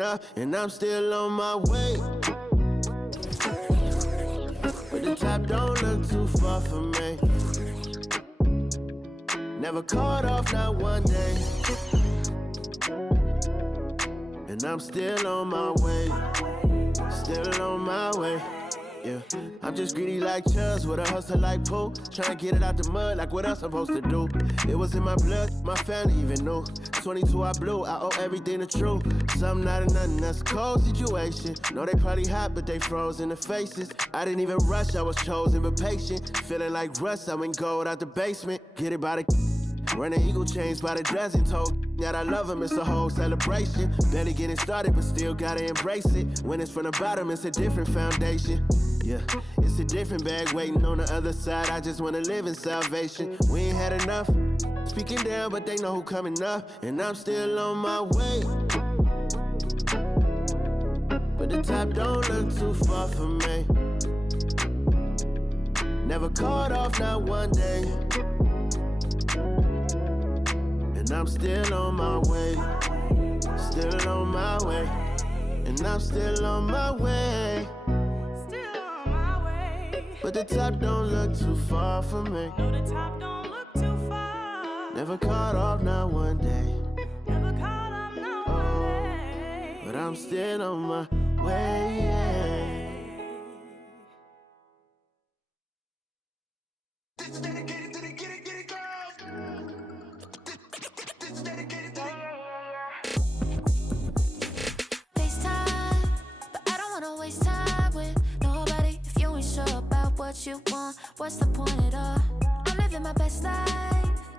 up, and I'm still on my way. But the top don't look too far from me. Never caught off, not one day. And I'm still on my way. Still on my way. Yeah, I'm just greedy like Chuz, with a hustle like Pooh. Tryna get it out the mud, like what else I'm supposed to do? It was in my blood, my family even knew. 22 I blew, I owe everything to true. Something out of nothing, that's a cold situation. Know they probably hot, but they froze in the faces. I didn't even rush, I was chosen but patient. Feeling like rust, I went gold out the basement. Get it by the running eagle chains by the dozen. Told that I love him, it's a whole celebration. Barely getting started, but still gotta embrace it. When it's from the bottom, it's a different foundation. Yeah, it's a different bag waiting on the other side. I just wanna live in salvation. We ain't had enough. Speaking down, but they know who coming up. And I'm still on my way. But the top don't look too far from me. Never caught off, not one day. And I'm still on my way. Still on my way. And I'm still on my way. But the top don't look too far from me. No, the top don't look too far. Never caught off, not one day. Never caught off, not one day. But I'm still on my way. This is dedicated to the get it girls. This is dedicated to the FaceTime, but I don't wanna waste time with nobody if you ain't sure about what you want. What's the point at all? I'm living my best life.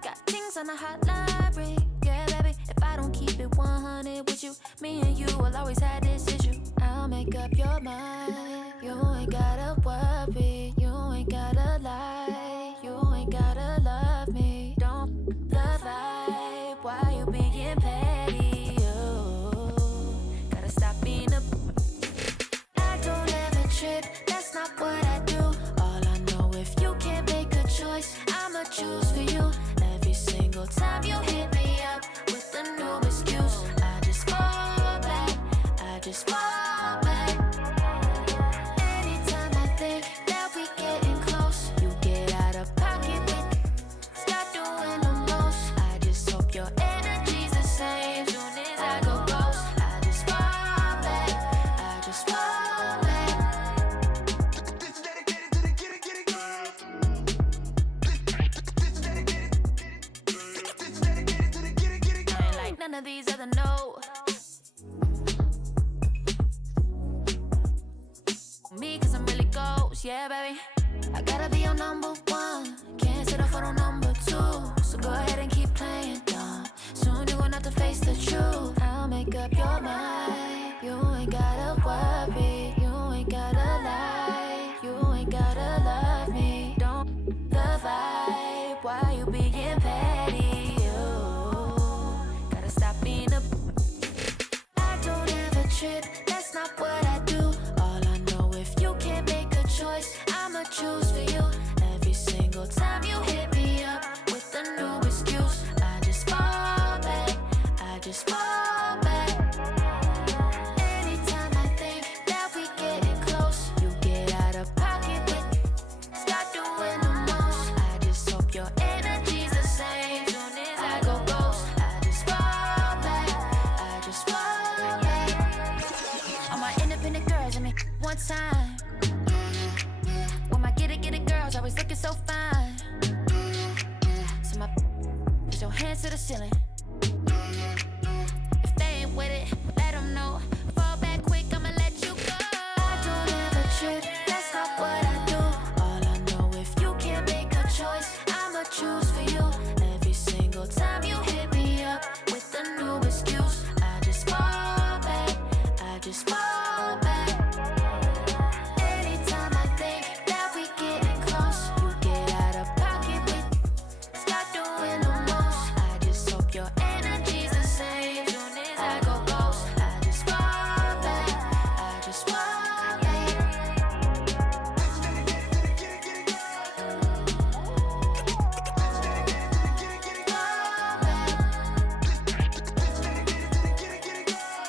Got things on the hotline ring. Yeah, baby, if I don't keep it 100 with you, me and you will always have this issue. I'll make up your mind. You ain't gotta worry. You ain't gotta lie. You ain't gotta love me. Don't the vibe. Why you being petty? You gotta stop being a. I don't ever trip. That's not what I do. All I know, if you can't make a choice, I'ma choose for you. Every single time you hit me up with a new excuse, I just fall back. I just fall back. Anytime I think that we getting close, you get out of pocket with. Stop doing the most. I just hope your energy's the same. Soon as I go ghost, I just fall back. I just fall back. This is dedicated to the get it girls. This is dedicated. This is dedicated to the get it girls. I ain't like none of these other no. Me, cause I'm really ghost, yeah, baby. I gotta be your number one. Can't settle for no number two. So go ahead and keep playing dumb. Soon you're gonna have to face the truth. I'll make up your mind. You ain't gotta worry. You ain't gotta lie. You ain't gotta love me. Don't the vibe. Why you being petty? You gotta stop being a. I don't ever trip. That's not what I do. All I know, if you can't make a choice, I'ma choose for you. Every single time you hit me up with a new excuse, I just fall back. I just fall back. Anytime I think that we getting close, you get out of pocket with. Stop doing the most. I just hope your energy's the same. Soon as I go ghost, I just fall back. I just fall back. All my independent girls, I mean, one time. When my get it girls always looking so fine. So my put your hands to the ceiling. If they ain't with it, let them know. Fall back quick, I'ma let you go. I don't ever trip, that's not what I do. All I know, if you can't make a choice, I'ma choose for you. Every single time you hit me up with a new excuse, I just fall back. I just fall back. Anytime I think that we getting close, you get out of pocket with. Stop doing the most. I just hope your energy's the same. Soon as I go ghost, I just fall back. I just fall back. This is dedicated to the get it girls. This is dedicated to the get it girls. This is dedicated to the get it girls.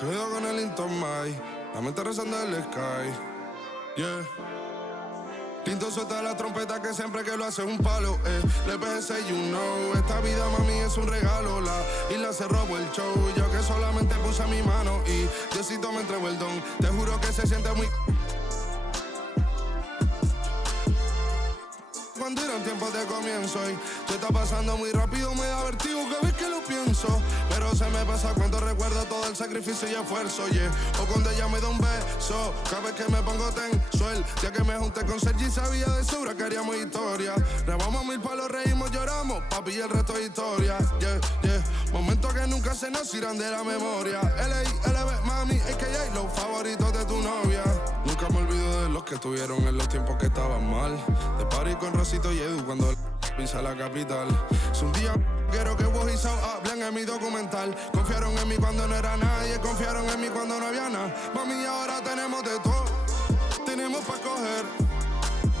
Quedo con el Intomai, la mente rezando el sky. Yeah. Tinto suelta la trompeta que siempre que lo hace es un palo, Le pensé, you know, esta vida, mami, es un regalo. La isla se robó el show, yo que solamente puse mi mano y Diosito me entregó el don. Te juro que se siente muy... Cuando eran tiempos de comienzo y se está pasando muy rápido, me da vertigo cada vez que lo pienso. Pero se me pasa cuando recuerdo todo el sacrificio y esfuerzo, yeah. O cuando ella me da un beso, cada vez que me pongo tenso. El día que me junté con Sergi sabía de sobra que haríamos historia. Rebamos 1000 palos, reímos, lloramos, papi, y el resto es historia, yeah, yeah. Momentos que nunca se nos irán de la memoria. LB, mami, AKA, los favoritos de tu novia. Nunca me olvido de los que estuvieron en los tiempos que estaban mal. De party con Rosito y Edu cuando pisa la capital. Es un día quiero que vos y Sao hablen en mi documental. Confiaron en mí cuando no era nadie, confiaron en mí cuando no había nada. Mami, ahora tenemos de todo, tenemos pa' coger.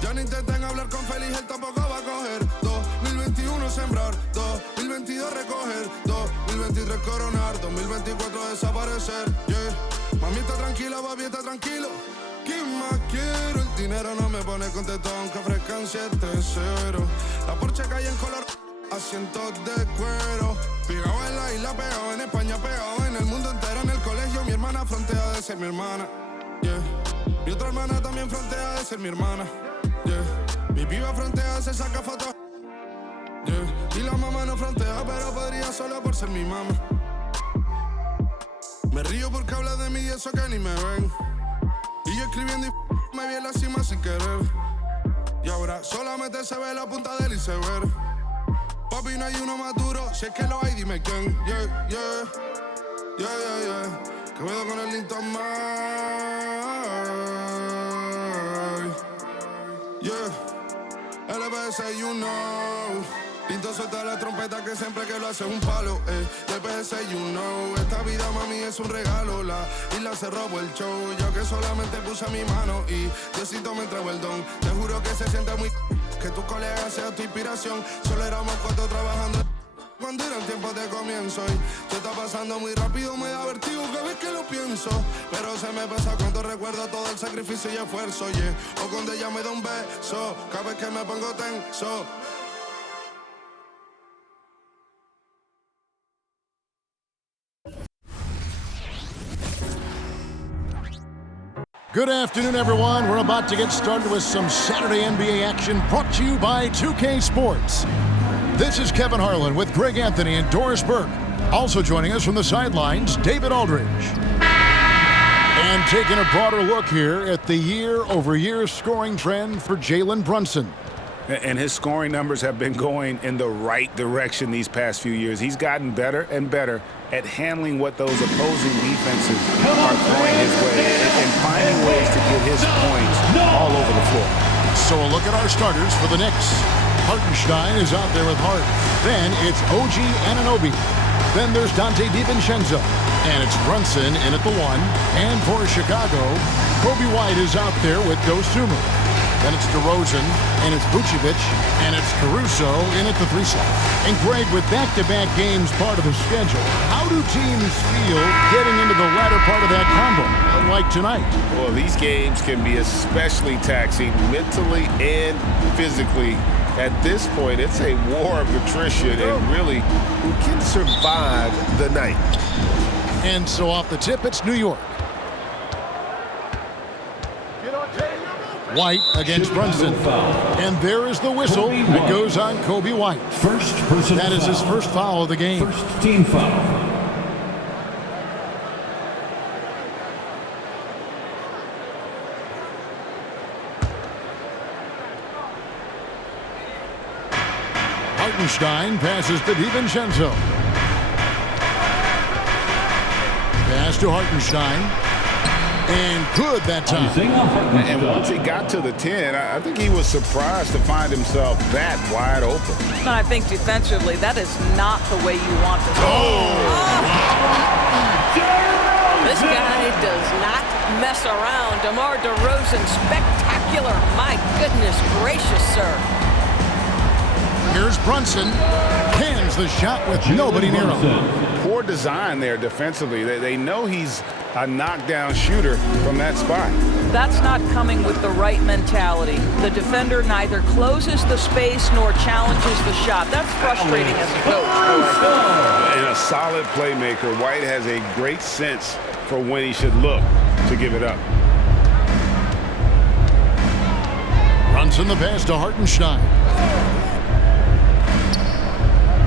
Ya no intenten hablar con Feliz, él tampoco va a coger. 2021 sembrar, 2022 recoger, 2023 coronar, 2024 desaparecer, yeah. Mami está tranquila, papi está tranquilo. ¿Qué más quiero? El dinero no me pone contento aunque ofrezcan 7-0. La Porsche cae en color, asientos de cuero. Pegado en la isla, pegado en España, pegado en el mundo entero. En el colegio mi hermana frontea de ser mi hermana, yeah. Mi otra hermana también frontea de ser mi hermana, yeah. Mi piba frontea, se saca fotos, yeah. Y la mamá no frontea, pero podría solo por ser mi mamá. Me río porque habla de mí y eso que ni me ven. Y yo escribiendo y me vi en la cima sin querer. Y ahora solamente se ve la punta del iceberg. Papi, no hay uno más duro, si es que lo hay, dime quién. Yeah, yeah, yeah, yeah, yeah. Que veo con el Intomai. Yeah, LBS, you know. Pinto suelta la trompeta que siempre que lo hace es un palo, DPS, you know. Esta vida, mami, es un regalo. La isla se robó el show, yo que solamente puse mi mano y Diosito me entregó el don. Te juro que se siente muy... que tu colega sea tu inspiración. Solo éramos 4 trabajando cuando eran tiempos de comienzo y se está pasando muy rápido, me da vertigo cada vez que lo pienso. Pero se me pasa cuando recuerdo todo el sacrificio y esfuerzo, yeah. O cuando ella me da un beso, cada vez que me pongo tenso. Good afternoon, everyone. We're about to get started with some Saturday NBA action brought to you by 2K Sports. This is Kevin Harlan with Greg Anthony and Doris Burke. Also joining us from the sidelines, David Aldridge. And taking a broader look here at the year-over-year scoring trend for Jalen Brunson. And his scoring numbers have been going in the right direction these past few years. He's gotten better and better at handling what those opposing defenses are throwing his way and finding ways to get his points all over the floor. So a look at our starters for the Knicks. Hartenstein is out there with Hart. Then it's OG Anunoby. Then there's Dante DiVincenzo. And it's Brunson in at the 1. And for Chicago, Kobe White is out there with Dosunmu. Then it's DeRozen, and it's Vucevic, and it's Caruso in at the 3 slot. And Greg, with back-to-back games part of the schedule, how do teams feel getting into the latter part of that combo, like tonight? Well, these games can be especially taxing mentally and physically. At this point, it's a war of attrition, and really, who can survive the night? And so off the tip, it's New York. White against Brunson. And there is the whistle that goes on Kobe White. That is his first foul of the game. First team foul. Hartenstein passes to DiVincenzo. Pass to Hartenstein. And good that time. And once he got to the 10, I think he was surprised to find himself that wide open. And I think defensively, that is not the way you want to go. This guy does not mess around. DeMar DeRozen, spectacular. My goodness gracious, sir. Here's Brunson. Cans the shot with nobody near him. Poor design there defensively. They know he's a knockdown shooter from that spot. That's not coming with the right mentality. The defender neither closes the space nor challenges the shot. That's frustrating as a coach. And a solid playmaker, White has a great sense for when he should look to give it up. Brunson the pass to Hartenstein.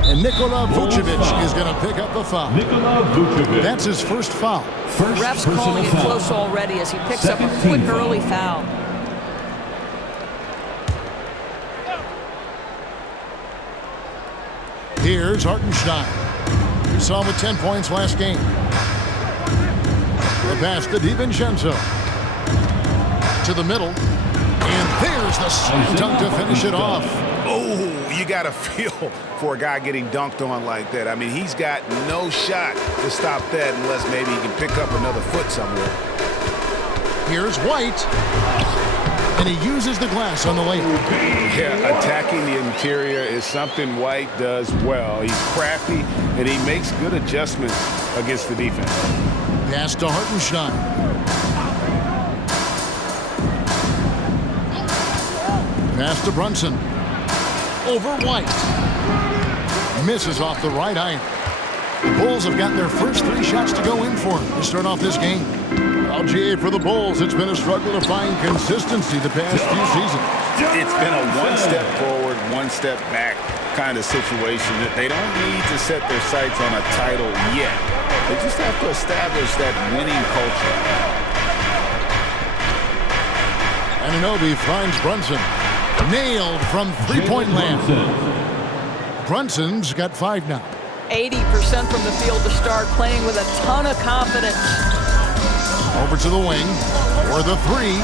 And Nikola Vucevic is going to pick up the foul. That's his first foul. Ref's calling it close already as he picks up a quick early foul. Here's Hartenstein. We saw him with 10 points last game. The pass to DiVincenzo. To the middle. And there's the slam dunk to finish it off. Oh, you got to feel for a guy getting dunked on like that. I mean, he's got no shot to stop that unless maybe he can pick up another foot somewhere. Here's White. And he uses the glass on the layup. Yeah, attacking the interior is something White does well. He's crafty, and he makes good adjustments against the defense. Pass to Hartenstein. Pass to Brunson. Over White. Misses off the right iron. The Bulls have gotten their first 3 shots to go in for him to start off this game. LGA for the Bulls, it's been a struggle to find consistency the past few seasons. It's been a one step forward, one step back kind of situation. That they don't need to set their sights on a title yet. They just have to establish that winning culture. Anunoby finds Brunson. Nailed from three-point land. Brunson's got 5 now. 80% from the field to start, playing with a ton of confidence. Over to the wing for the 3.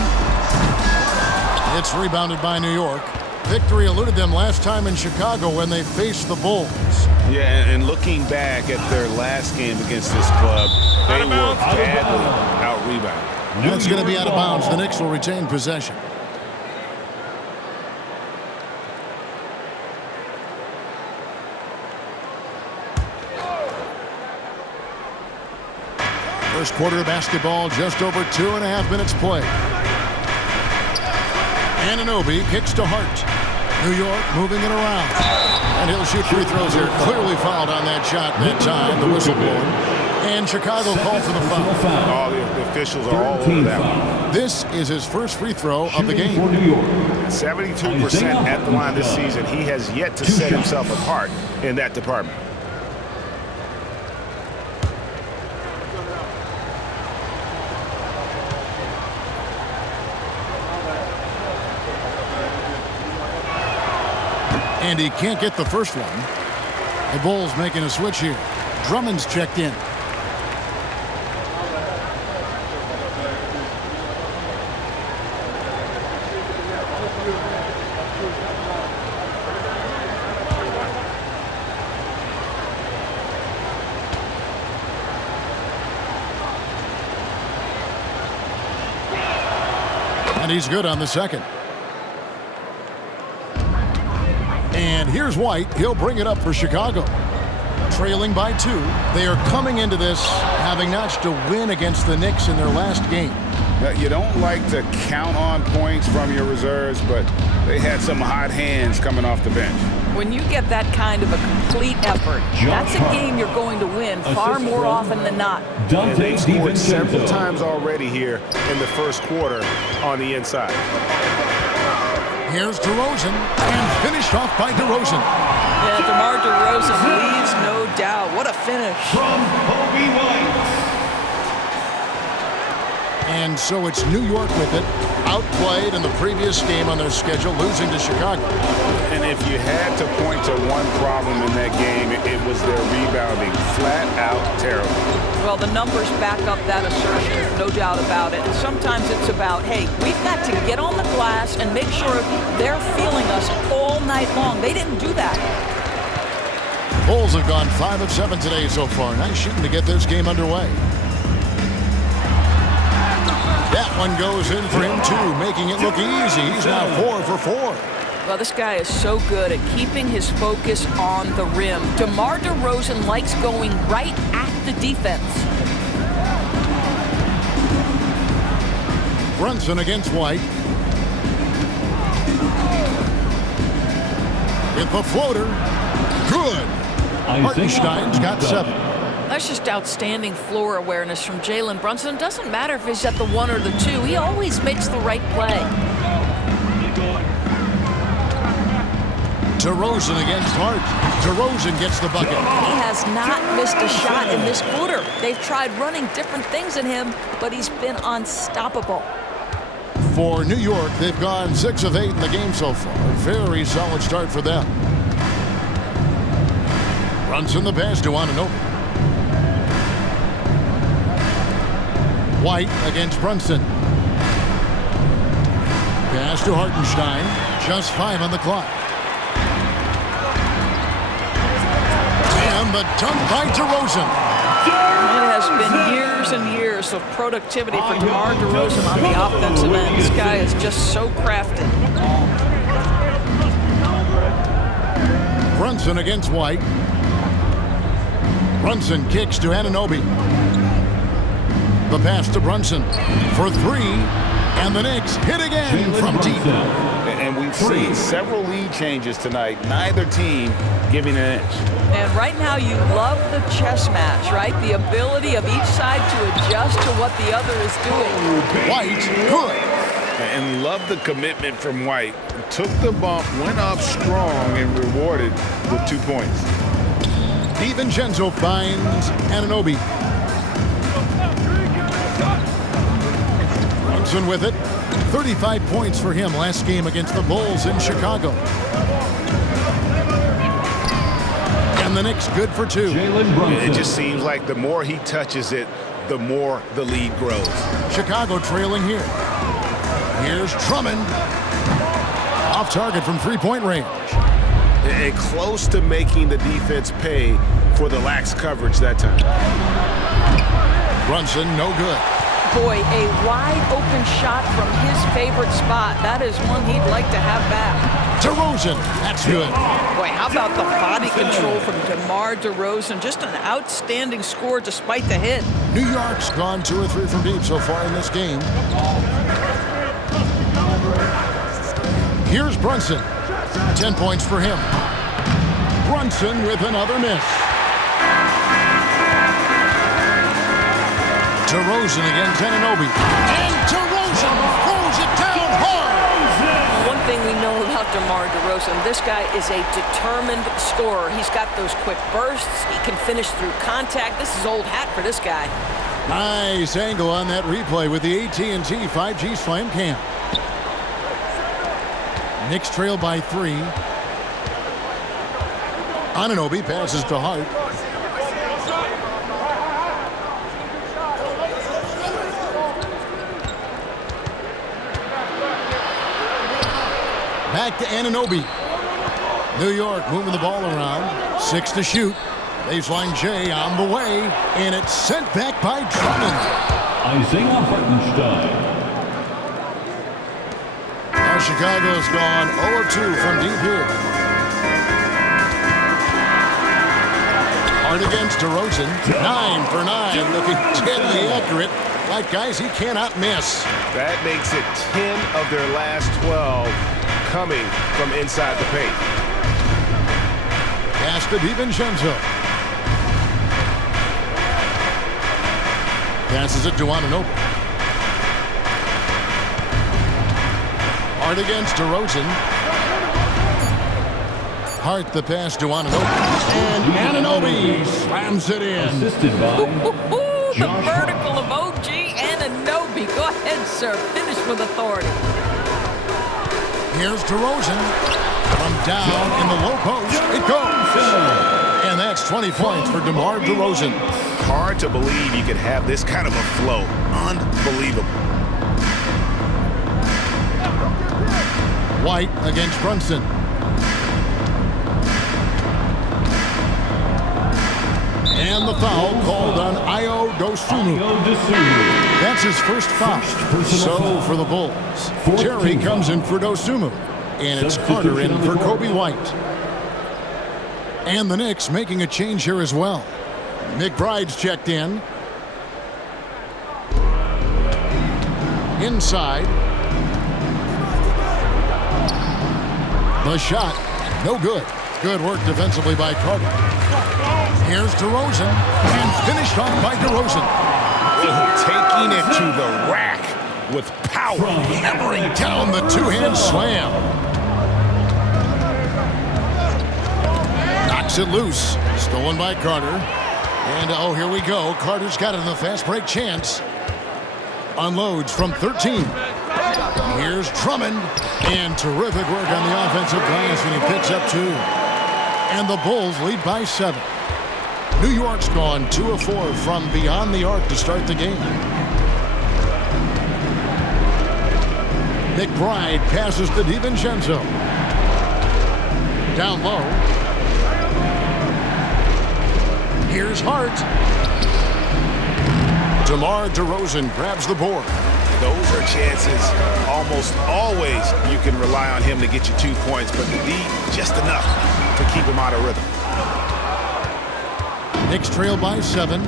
It's rebounded by New York. Victory eluded them last time in Chicago when they faced the Bulls. Yeah, and looking back at their last game against this club, they were badly out-rebounded. That's going to be out of bounds. The Knicks will retain possession. First quarter of basketball, just over 2.5 minutes played. Anunoby kicks to Hart. New York moving it around. And he'll shoot free throws here. Clearly fouled on that shot that time. The whistle blown. And Chicago called for the foul. All the officials are all over that one. This is his first free throw of the game. 72% at the line this season. He has yet to set himself apart in that department. And he can't get the first one. The Bulls making a switch here. Drummond's checked in. And he's good on the second. And here's White. He'll bring it up for Chicago. Trailing by 2. They are coming into this having notched a win against the Knicks in their last game. You don't like to count on points from your reserves, but they had some hot hands coming off the bench. When you get that kind of a complete effort, that's a game you're going to win far more often than not. And they've scored several times already here in the first quarter on the inside. Here's DeRozen, and finished off by DeRozen. Yeah, DeMar DeRozen leaves, no doubt. What a finish. From Kobe White. And so it's New York with it. Outplayed in the previous game on their schedule, losing to Chicago. And if you had to point to one problem in that game, it was their rebounding. Flat out terrible. Well, the numbers back up that assertion, no doubt about it. And sometimes it's about, hey, we've got to get on the glass and make sure they're feeling us all night long. They didn't do that. Bulls have gone 5 of 7 today so far. Nice shooting to get this game underway. That one goes in for him, too, making it look easy. He's now 4 for 4. Well, this guy is so good at keeping his focus on the rim. DeMar DeRozen likes going right at the defense. Brunson against White. With the floater. Good. Hartenstein's got 7. That's just outstanding floor awareness from Jalen Brunson. Doesn't matter if he's at the 1 or the 2. He always makes the right play. DeRozen against Hart. DeRozen gets the bucket. He has not missed a shot in this quarter. They've tried running different things at him, but he's been unstoppable. For New York, they've gone 6 of 8 in the game so far. Very solid start for them. Brunson the pass to Anunoby. White against Brunson. Pass to Hartenstein. Just 5 on the clock. And the dunk by DeRozen. It has been years and years of productivity for DeMar DeRozen on the offensive end. This guy is just so crafty. Brunson against White. Brunson kicks to Anunoby. The pass to Brunson for 3. And the Knicks hit again from deep. And we've seen several lead changes tonight. Neither team giving an inch. And right now you love the chess match, right? The ability of each side to adjust to what the other is doing. White, good. And love the commitment from White. Took the bump, went up strong, and rewarded with 2 points. DiVincenzo finds Anunoby. Brunson with it. 35 points for him last game against the Bulls in Chicago. And the Knicks good for 2. It just seems like the more he touches it, the more the lead grows. Chicago trailing here. Here's Drummond. Off target from 3-point range. And close to making the defense pay for the lax coverage that time. Brunson, no good. Boy, a wide open shot from his favorite spot. That is one he'd like to have back. DeRozen, that's good. Boy, how about the body control from DeMar DeRozen? Just an outstanding score despite the hit. New York's gone 2 or 3 from deep so far in this game. Here's Brunson. 10 points for him. Brunson with another miss. DeRozen against Anunoby. And DeRozen throws it down hard. One thing we know about DeMar DeRozen, this guy is a determined scorer. He's got those quick bursts. He can finish through contact. This is old hat for this guy. Nice angle on that replay with the AT&T 5G Slam Cam. Knicks trail by 3. Anunoby passes to Hart. Back to Anunoby. New York moving the ball around. 6 to shoot. Baseline J on the way. And it's sent back by Drummond. Isaiah Hartenstein. Now Chicago's gone 0 of 2 from deep here. Hart against DeRozen. 9 for 9. Looking deadly accurate. Like guys he cannot miss. That makes it 10 of their last 12 coming from inside the paint. Pass to DiVincenzo. Passes it to Anunoby. Hart against DeRozen. Hart the pass to Anunoby. And Anunoby slams it in. Assisted by The vertical of OG Anunoby. Go ahead, sir. Finish with authority. Here's DeRozen. From down in the low post. It goes. And that's 20 points for DeMar DeRozen. Hard to believe you could have this kind of a flow. Unbelievable. White against Brunson. And the foul called on Ayo Dosunmu. That's his first foul. So for the Bulls, Terry comes in for Dosunmu. And it's Carter in for Kobe White. And the Knicks making a change here as well. McBride's checked in. Inside. The shot, no good. Good work defensively by Carter. Here's DeRozen, and finished off by DeRozen. Taking it to the rack with power. Hammering down the two-hand slam. Knocks it loose. Stolen by Carter. And oh, here we go. Carter's got it in the fast break chance. Unloads from 13. Here's Drummond. And terrific work on the offensive glass, and he picks up 2. And the Bulls lead by 7. New York's gone 2 of 4 from beyond the arc to start the game. McBride passes to DiVincenzo. Down low. Here's Hart. DeMar DeRozen grabs the board. Those are chances almost always you can rely on him to get you 2 points, but the D just enough to keep him out of rhythm. Knicks trail by 7.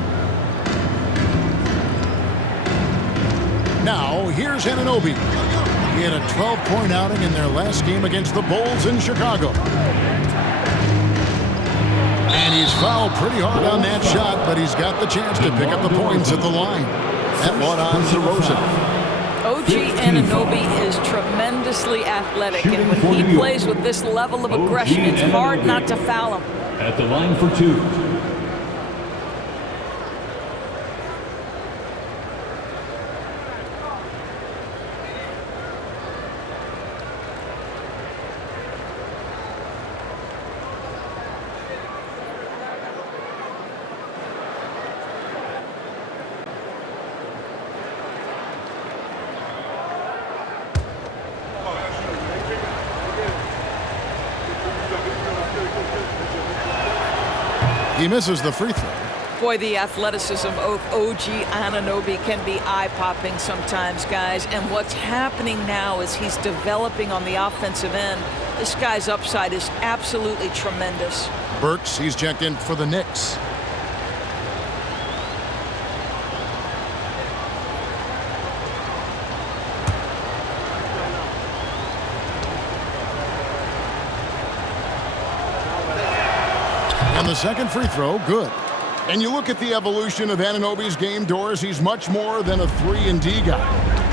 Now, here's Anunoby. He had a 12-point outing in their last game against the Bulls in Chicago. And he's fouled pretty hard on that shot, but he's got the chance to pick up the points at the line. That one on DeRozen. OG Anunoby is tremendously athletic, and when he plays with this level of aggression, it's hard not to foul him. At the line for 2. He misses the free throw. Boy, the athleticism of OG Anunoby can be eye-popping sometimes, guys. And what's happening now is he's developing on the offensive end. This guy's upside is absolutely tremendous. Burks, he's checked in for the Knicks. And the second free throw, good. And you look at the evolution of Anunoby's game, Doris, he's much more than a 3-and-D guy.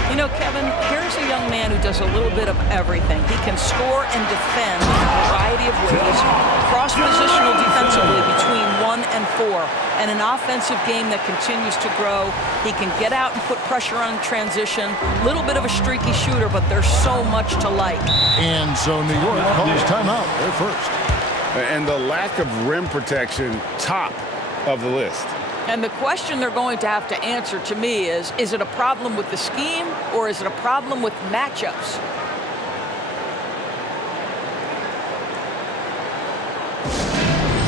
You know, Kevin, here's a young man who does a little bit of everything. He can score and defend in a variety of ways, cross-positional defensively between 1 and 4, and an offensive game that continues to grow. He can get out and put pressure on transition, a little bit of a streaky shooter, but there's so much to like. And so New York calls timeout. They're first. And the lack of rim protection, top of the list. And the question they're going to have to answer to me is it a problem with the scheme or is it a problem with matchups?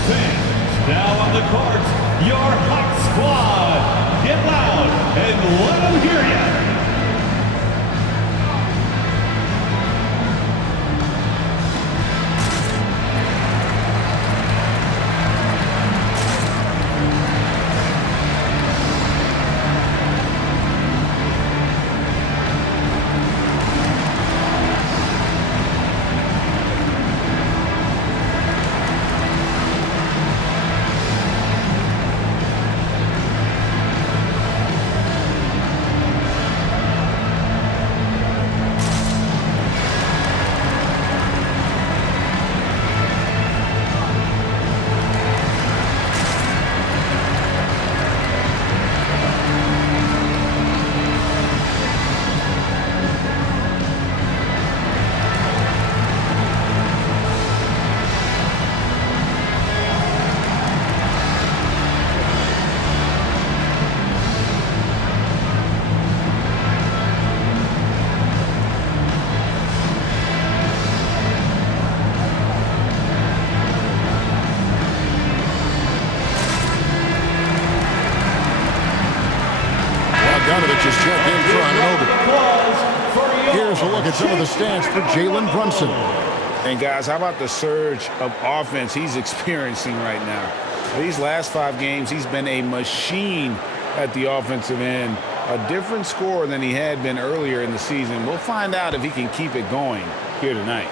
Fans, now on the court, your Hart squad. Get loud and let them hear you. Bogdanovich is checked in for Anunoby. Here's a look at some of the stats for Jalen Brunson. And guys, how about the surge of offense he's experiencing right now? These last 5 games, he's been a machine at the offensive end. A different scorer than he had been earlier in the season. We'll find out if he can keep it going here tonight.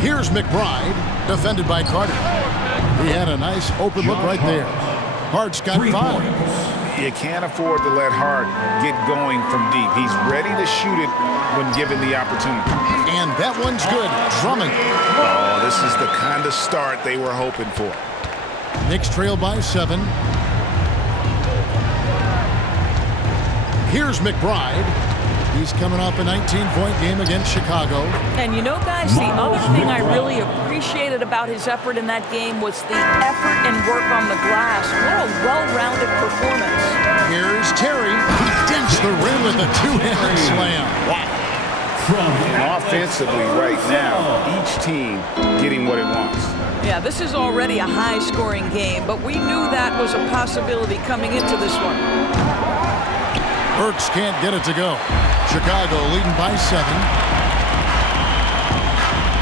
Here's McBride, defended by Carter. He had a nice open look right there. Hart's got 5. You can't afford to let Hart get going from deep. He's ready to shoot it when given the opportunity. And that one's good. Drummond. Oh, this is the kind of start they were hoping for. Knicks trail by 7. Here's McBride. He's coming off a 19-point game against Chicago. And you know, guys, the other thing I really appreciated about his effort in that game was the effort and work on the glass. What a well-rounded performance. Here's Terry. He dents the rim with a 2-handed slam. Wow. And offensively right now, each team getting what it wants. Yeah, this is already a high-scoring game, but we knew that was a possibility coming into this one. Burks can't get it to go. Chicago leading by 7.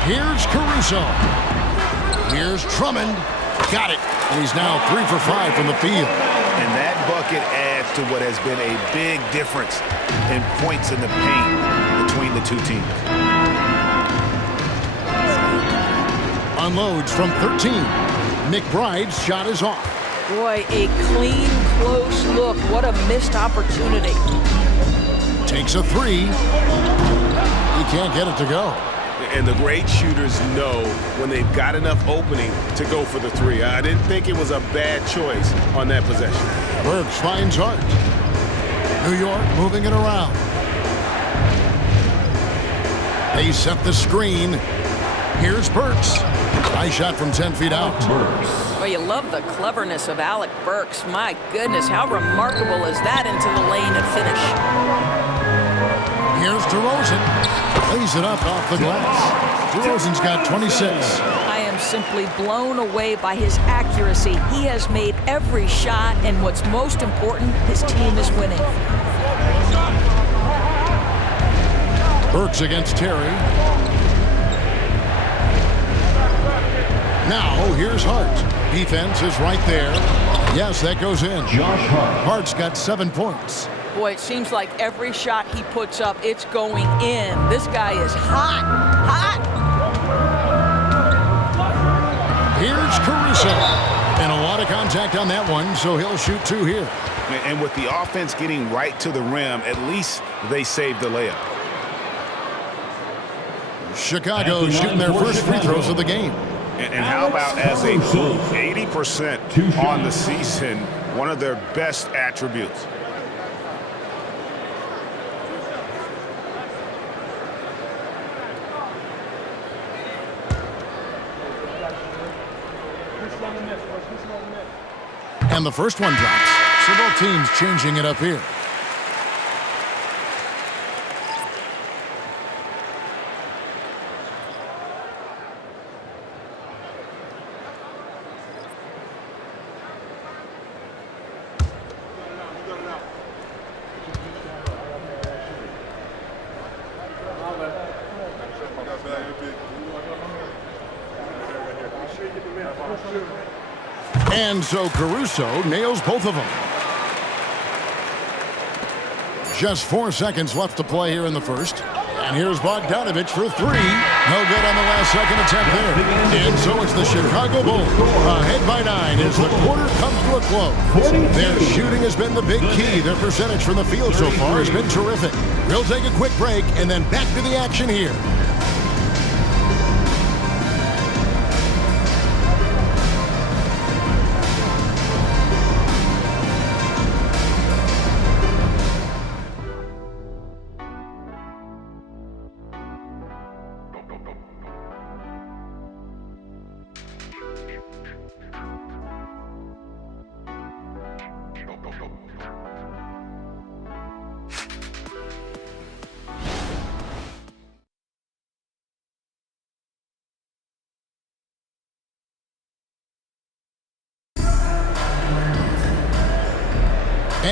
Here's Caruso. Here's Drummond. Got it. And he's now 3 for 5 from the field. And that bucket adds to what has been a big difference in points in the paint between the two teams. Unloads from 13. McBride's shot is off. Boy, a clean, close look. What a missed opportunity. Takes a 3. He can't get it to go. And the great shooters know when they've got enough opening to go for the 3. I didn't think it was a bad choice on that possession. Burks finds Hart. New York moving it around. They set the screen. Here's Burks. Nice shot from 10 feet out. Well, you love the cleverness of Alec Burks. My goodness, how remarkable is that into the lane and finish? Here's DeRozen. Lays it up off the glass. DeRozen's got 26. I am simply blown away by his accuracy. He has made every shot, and what's most important, his team is winning. Burks against Terry. Now, here's Hart. Defense is right there. Yes, that goes in. Josh Hart. Hart's got 7 points. Boy, it seems like every shot he puts up, it's going in. This guy is hot, hot. Here's Caruso. And a lot of contact on that one, so he'll shoot 2 here. And with the offense getting right to the rim, at least they saved the layup. Chicago shooting their first free throws of the game. And how about as a group, 80% on the season, one of their best attributes. And the first one drops. So both teams changing it up here. And so Caruso nails both of them. Just 4 seconds left to play here in the first. And here's Bogdanovich for 3. No good on the last second attempt there. And so it's the Chicago Bulls ahead by 9 as the quarter comes to a close. Their shooting has been the big key. Their percentage from the field so far has been terrific. We'll take a quick break and then back to the action here.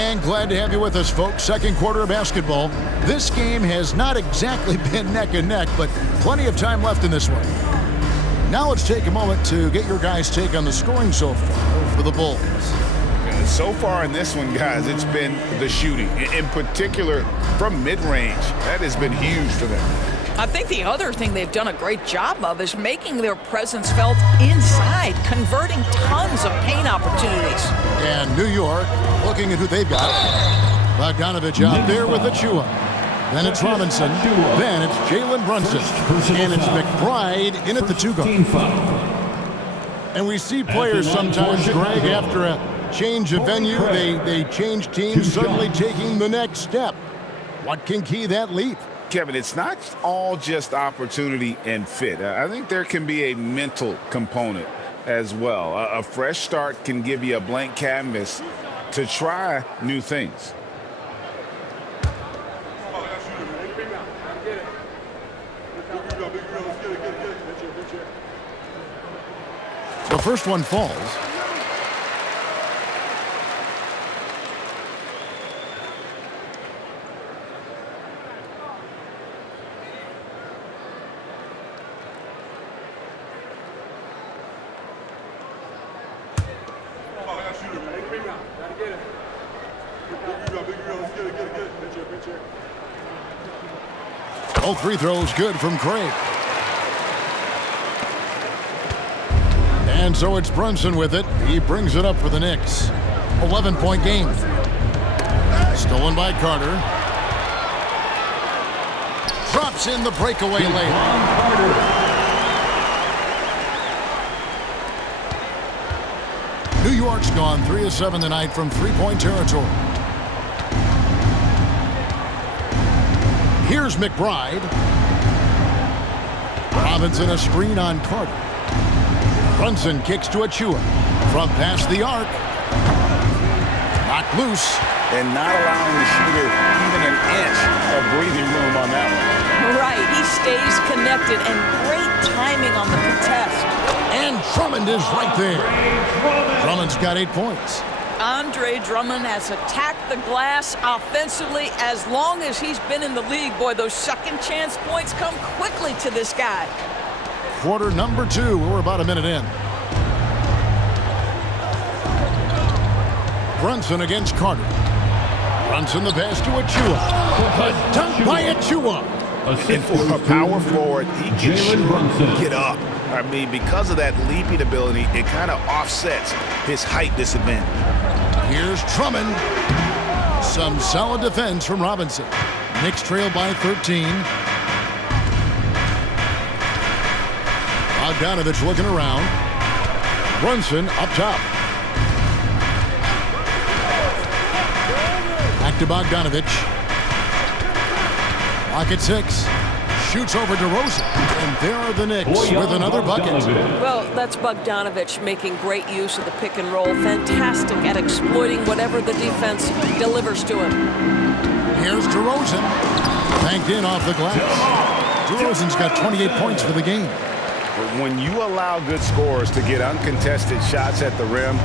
And glad to have you with us, folks. Second quarter of basketball. This game has not exactly been neck and neck, but plenty of time left in this one. Now let's take a moment to get your guys' take on the scoring so far for the Bulls. So far in this one, guys, it's been the shooting. In particular, from mid-range. That has been huge for them. I think the other thing they've done a great job of is making their presence felt inside, converting tons of paint opportunities. And New York, looking at who they've got. Bogdanovich out there with Achua. Then it's Robinson. Then it's Jalen Brunson. And it's McBride in at the 2-guard. And we see players sometimes, Greg, after a change of venue, they change teams, suddenly taking the next step. What can key that leap? Kevin, it's not all just opportunity and fit. I think there can be a mental component as well. A fresh start can give you a blank canvas to try new things. The first one falls. Both free throws good from Craig. And so it's Brunson with it. He brings it up for the Knicks. 11-point game. Stolen by Carter. Drops in the breakaway layup. New York's gone 3 of 7 tonight from three-point territory. Here's McBride. Robinson a screen on Carter. Brunson kicks to Achua. From past the arc. Knocked loose. And not allowing the shooter even an inch of breathing room on that one. Right, he stays connected and great timing on the contest. And Drummond is right there. Drummond's got 8 points. Andre Drummond has attacked the glass offensively as long as he's been in the league. Boy, those second chance points come quickly to this guy. Quarter number 2. We're about a minute in. Brunson against Carter. Brunson the pass to Achua. A dunk by Achua. And for a power forward, he can sure get up. I mean, because of that leaping ability, it kind of offsets his height disadvantage. Here's Drummond. Some solid defense from Robinson. Knicks trail by 13. Bogdanovich looking around. Brunson up top. Back to Bogdanovich. Lock at 6. Shoots over DeRozen. And there are the Knicks with another bucket. Well, that's Bogdanovich making great use of the pick and roll. Fantastic at exploiting whatever the defense delivers to him. Here's DeRozen. Banked in off the glass. DeRozen's got 28 points for the game. But when you allow good scorers to get uncontested shots at the rim,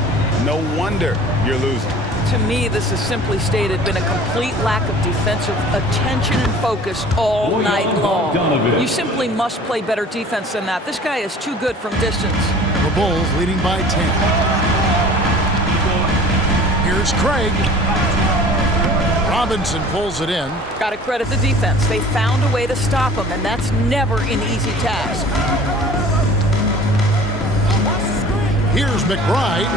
no wonder you're losing. To me, this has simply stated been a complete lack of defensive attention and focus all night long. You simply must play better defense than that. This guy is too good from distance. The Bulls leading by 10. Here's Craig. Robinson pulls it in. Got to credit the defense. They found a way to stop him, and that's never an easy task. Here's McBride.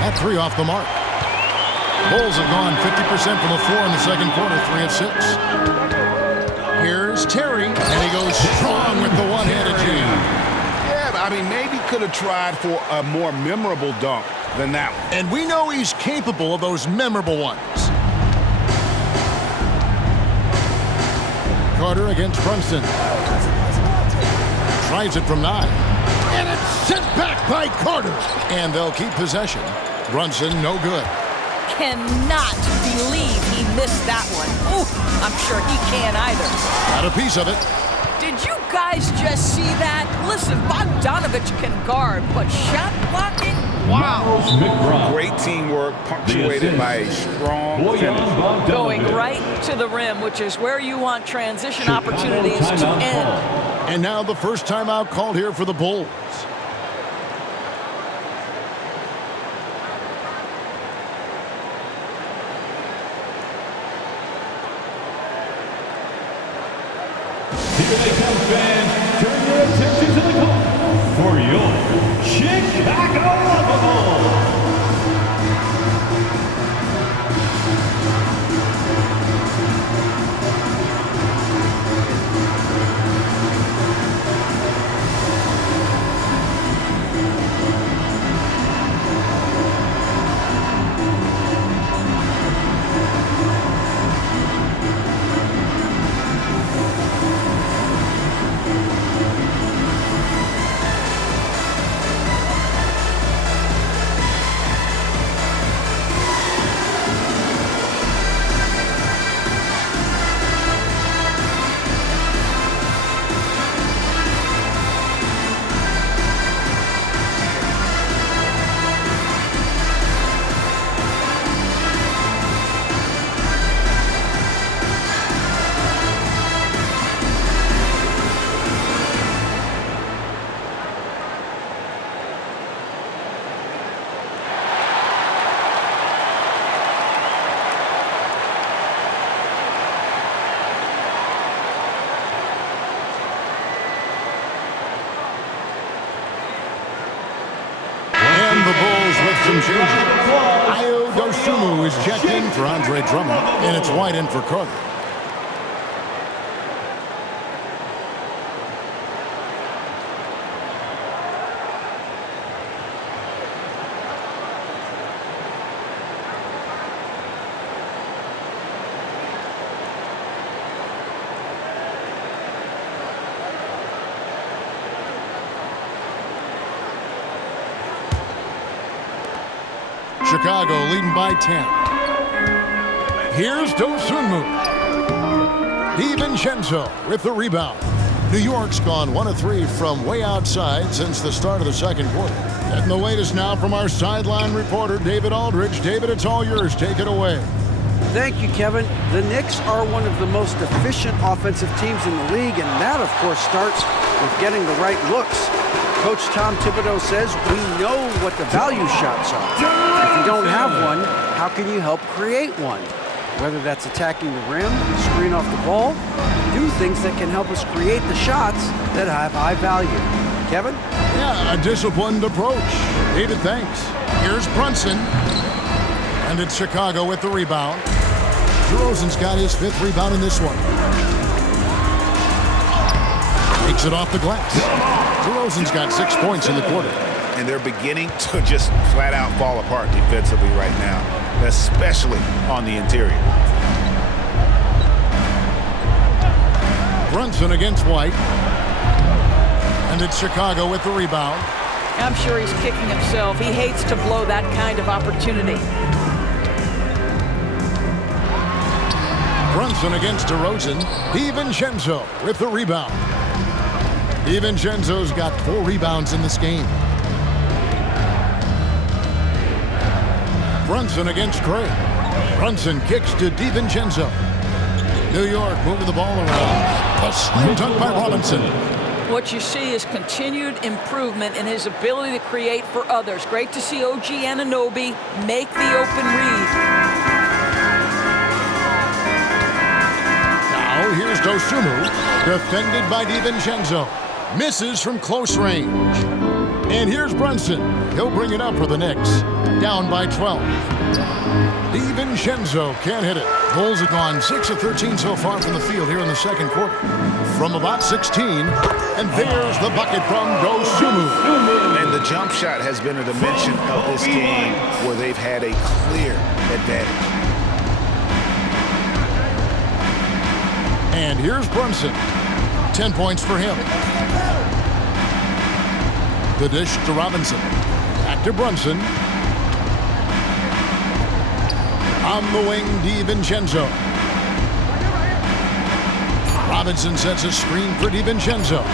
That 3 off the mark. Bulls have gone 50% from the floor in the second quarter, 3 of 6. Here's Terry, and he goes strong with the one-handed jam. Yeah, I mean, maybe could have tried for a more memorable dunk than that one. And we know he's capable of those memorable ones. Carter against Brunson. Tries it from 9. And it's sent back by Carter. And they'll keep possession. Brunson, no good. Cannot believe he missed that one. Ooh, I'm sure he can't either. Got a piece of it. Did you guys just see that? Listen, Bogdanovich can guard, but shot blocking? Wow. Great teamwork, punctuated by a strong finish. Going right to the rim, which is where you want transition opportunities to end. And now the first timeout called here for the Bulls. Here they come, fans. Turn your attention to the call for your Chicago Bulls. Some changes. Ayo Dosunmu is checked in for Andre Drummond, and it's White in for Carter. Chicago leading by 10. Here's Dosunmu. DiVincenzo with the rebound. New York's gone 1 of 3 from way outside since the start of the second quarter. Getting the latest now from our sideline reporter, David Aldridge. David, it's all yours. Take it away. Thank you, Kevin. The Knicks are one of the most efficient offensive teams in the league, and that, of course, starts with getting the right looks. Coach Tom Thibodeau says we know what the value shots are. If you don't have one, how can you help create one? Whether that's attacking the rim, screen off the ball, do things that can help us create the shots that have high value. Kevin? Yeah, a disciplined approach. David, thanks. Here's Brunson. And it's Chicago with the rebound. DeRozen's got his 5th rebound in this one. Takes it off the glass. DeRozen's got 6 points in the quarter. And they're beginning to just flat out fall apart defensively right now, especially on the interior. Brunson against White. And it's Chicago with the rebound. I'm sure he's kicking himself. He hates to blow that kind of opportunity. Brunson against DeRozan. DiVincenzo with the rebound. DiVincenzo's got 4 rebounds in this game. Brunson against Gray. Brunson kicks to DiVincenzo. New York moving the ball around. A slam dunk by Robinson. What you see is continued improvement in his ability to create for others. Great to see OG Anunoby make the open read. Now here's Dosunmu, defended by DiVincenzo. Misses from close range. And here's Brunson. He'll bring it up for the Knicks. Down by 12. DiVincenzo can't hit it. Bulls have gone 6 of 13 so far from the field here in the second quarter. From about 16. And there's the bucket from Dosunmu. And the jump shot has been a dimension of this game where they've had a clear advantage. And here's Brunson. 10 points for him. The dish to Robinson. Back to Brunson. On the wing, DiVincenzo. Robinson sets a screen for DiVincenzo.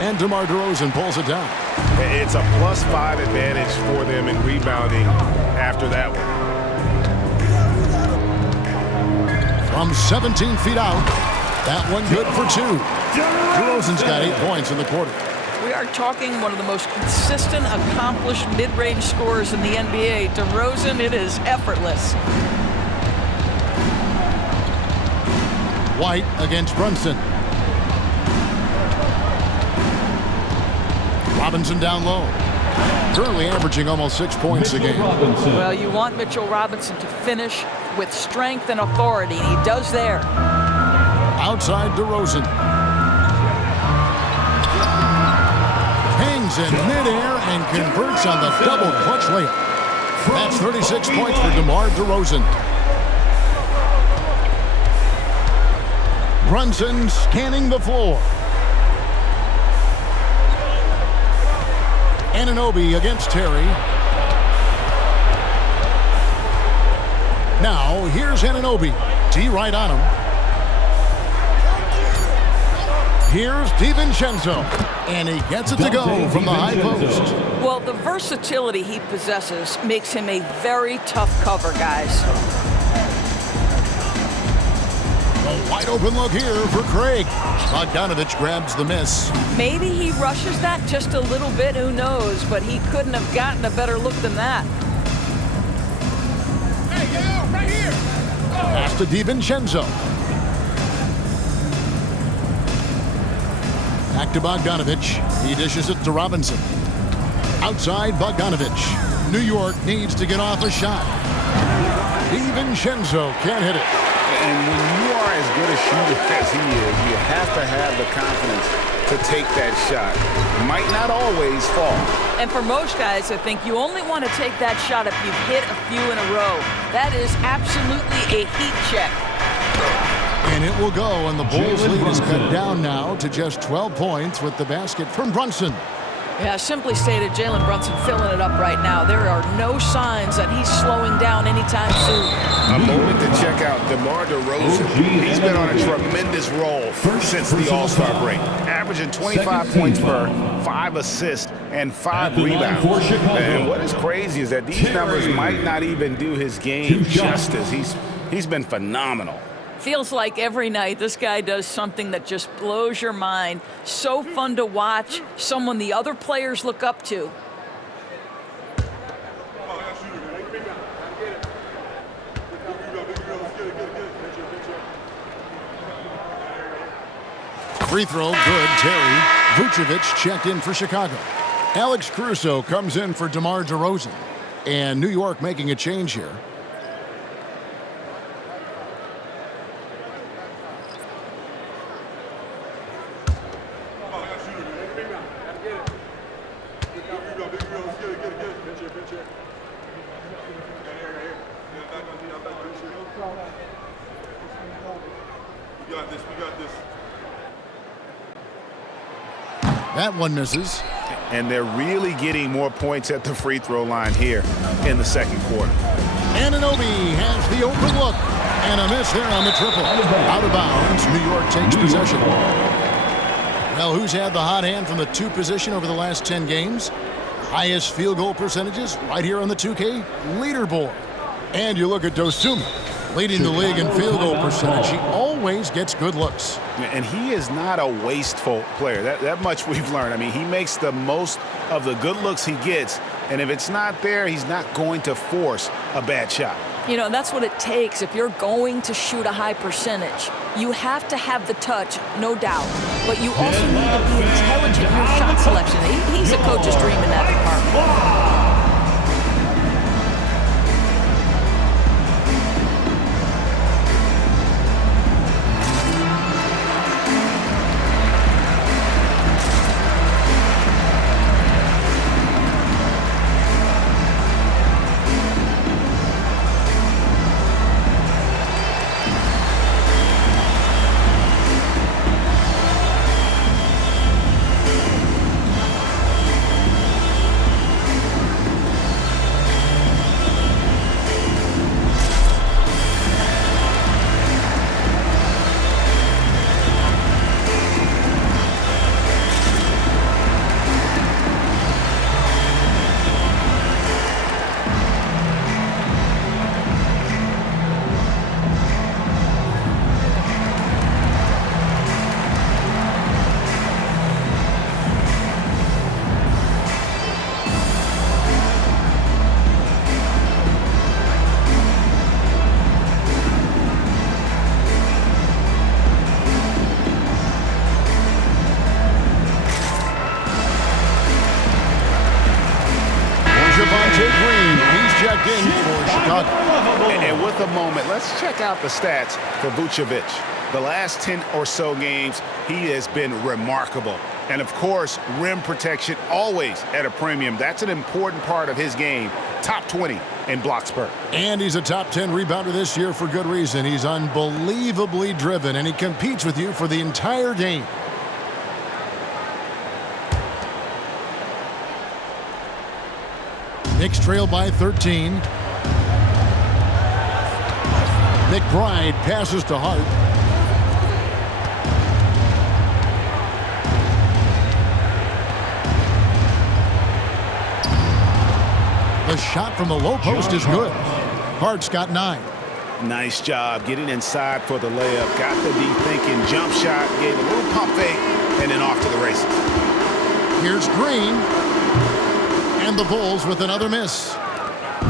And DeMar DeRozen pulls it down. It's a +5 advantage for them in rebounding after that one. From 17 feet out, that one good for 2. DeRozen's got 8 points in the quarter. We are talking one of the most consistent, accomplished mid-range scorers in the NBA. DeRozan, it is effortless. White against Brunson. Robinson down low. Currently averaging almost 6 points a game. Well, you want Mitchell Robinson to finish with strength and authority. He does there. Outside DeRozen. Hangs in midair and converts on the double clutch layup. That's 36 points for DeMar DeRozen. Brunson scanning the floor. Anunoby against Terry. Now, here's Anunoby. D right on him. Here's DiVincenzo. And he gets it to go from the high post. Well, the versatility he possesses makes him a very tough cover, guys. A wide open look here for Craig. Bogdanovich grabs the miss. Maybe he rushes that just a little bit, who knows, but he couldn't have gotten a better look than that. Hey, yo, right here. Pass to DiVincenzo. Back to Bogdanovich. He dishes it to Robinson. Outside Bogdanovich. New York needs to get off a shot. DiVincenzo can't hit it. And when you are as good a shooter as he is, you have to have the confidence to take that shot. Might not always fall. And for most guys, I think you only want to take that shot if you've hit a few in a row. That is absolutely a heat check. And it will go, and the Bulls' lead is cut down now to just 12 points with the basket from Brunson. Yeah, simply stated, Jalen Brunson filling it up right now. There are no signs that he's slowing down anytime soon. A moment to check out DeMar DeRozan. He's been on a tremendous roll since the All-Star break, averaging 25 points per 5 assists and 5 rebounds. And what is crazy is that these numbers might not even do his game justice. He's been phenomenal. Feels like every night this guy does something that just blows your mind. So fun to watch, someone the other players look up to. Free throw, good. Terry. Vucevic checked in for Chicago. Alex Caruso comes in for DeMar DeRozan. And New York making a change here. That one misses. And they're really getting more points at the free throw line here in the second quarter. Anunoby has the open look. And a miss there on the triple. Out of bounds. New York takes possession. Well, who's had the hot hand from the 2 position over the last 10 games? Highest field goal percentages right here on the 2K leaderboard. And you look at Dosunmu, leading the league in field goal percentage. He always gets good looks. And he is not a wasteful player. That much we've learned. I mean, he makes the most of the good looks he gets. And if it's not there, he's not going to force a bad shot. You know, that's what it takes if you're going to shoot a high percentage. You have to have the touch, no doubt. But you also need to be intelligent in your shot selection. He's a coach's dream in that department. Chicago. And with a moment, let's check out the stats for Vucevic. The last 10 or so games, he has been remarkable. And of course, rim protection always at a premium. That's an important part of his game. Top 20 in blocks per. And he's a top 10 rebounder this year for good reason. He's unbelievably driven, and he competes with you for the entire game. Knicks trail by 13. McBride passes to Hart. The shot from the low post is good. Hart's got 9. Nice job getting inside for the layup. Got the D thinking. Jump shot. Gave a little pump fake. And then off to the races. Here's Green. And the Bulls with another miss.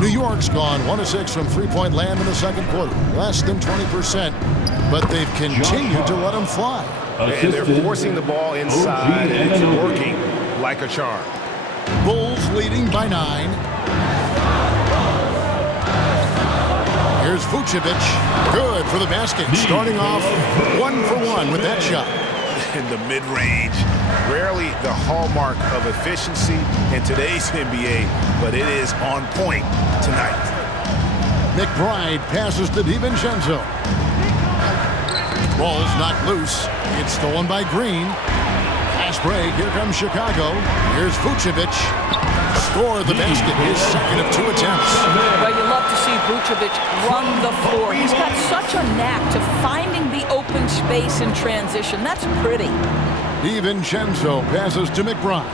New York's gone 1 of 6 from three-point land in the second quarter. Less than 20%. But they've continued to let them fly. And they're forcing the ball inside. And it's working like a charm. Bulls leading by 9. Here's Vucevic. Good for the basket. Starting off 1 for 1 with that shot. In the mid-range. Rarely the hallmark of efficiency in today's NBA, but it is on point tonight. McBride passes to DiVincenzo. Ball's knocked loose. It's stolen by Green. Fast break. Here comes Chicago. Here's Vucevic. Score the basket. His second of 2 attempts. Well, you love to see Vucevic run the floor. He's got such a knack to finding the open space in transition. That's pretty. DiVincenzo passes to McBride.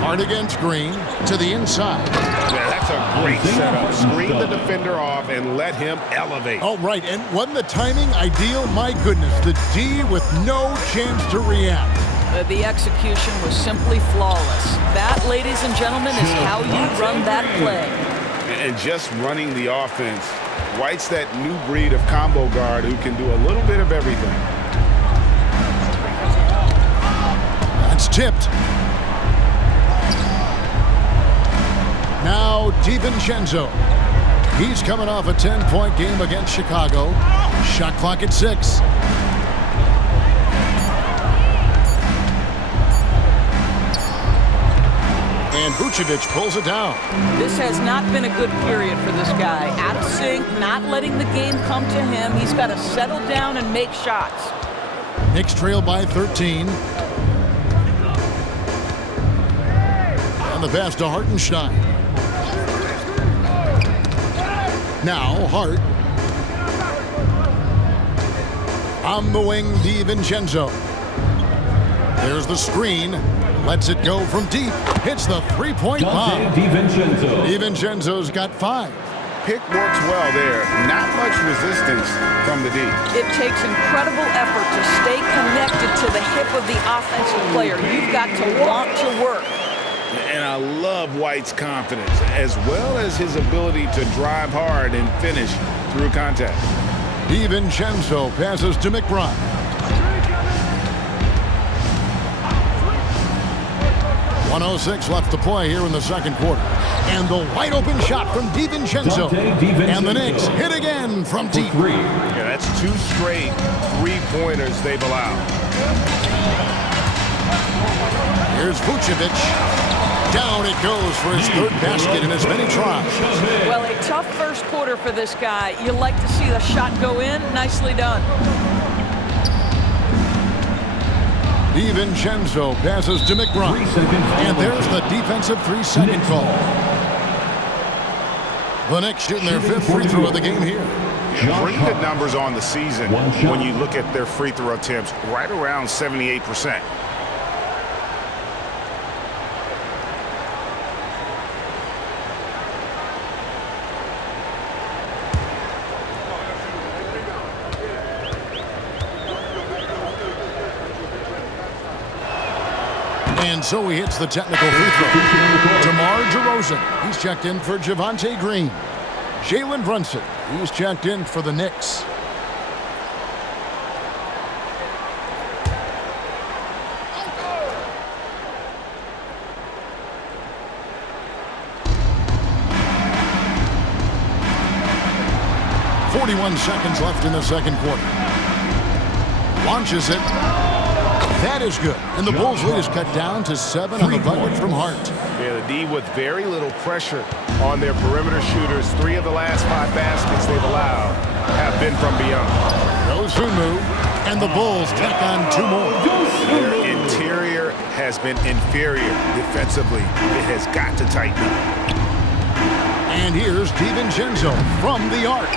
Hart against Green to the inside. Yeah, that's a great setup. Screen the defender off and let him elevate. Oh, right. And wasn't the timing ideal? My goodness. The D with no chance to react. The execution was simply flawless. That, ladies and gentlemen, is how you run that play. And just running the offense. White's that new breed of combo guard who can do a little bit of everything. That's tipped. Now DiVincenzo. He's coming off a 10-point game against Chicago. Shot clock at 6. And Vucevic pulls it down. This has not been a good period for this guy. Out of sync, not letting the game come to him. He's got to settle down and make shots. Knicks trail by 13. And the pass to Hartenstein. Now Hart. On the wing, DiVincenzo. There's the screen. Lets it go from deep. Hits the three-point bomb. DiVincenzo's got 5. Pick works well there. Not much resistance from the D. It takes incredible effort to stay connected to the hip of the offensive player. You've got to want to work. And I love White's confidence, as well as his ability to drive hard and finish through contact. DiVincenzo passes to McBride. 1:06 left to play here in the second quarter. And the wide open shot from DiVincenzo. And the Knicks hit again from deep. Yeah, that's 2 straight three-pointers they've allowed. Here's Vucevic. Down it goes for his 3rd basket in as many tries. Well, a tough first quarter for this guy. You like to see the shot go in. Nicely done. DiVincenzo passes to McBride. And there's the defensive 3-second call. The Knicks shooting their 5th free throw of the game here. Pretty good numbers on the season when you look at their free throw attempts, right around 78%. And so he hits the technical free throw. DeMar DeRozen, he's checked in for Javonte Green. Jalen Brunson, he's checked in for the Knicks. 21 seconds left in the second quarter. Launches it. That is good. And the Bulls' lead is cut down to 7 on the bucket from Hart. Yeah, the D with very little pressure on their perimeter shooters. 3 of the last 5 baskets they've allowed have been from beyond. DeRozen, and the Bulls tack on 2 more. Their interior has been inferior defensively. It has got to tighten up. And here's DiVincenzo from the arc.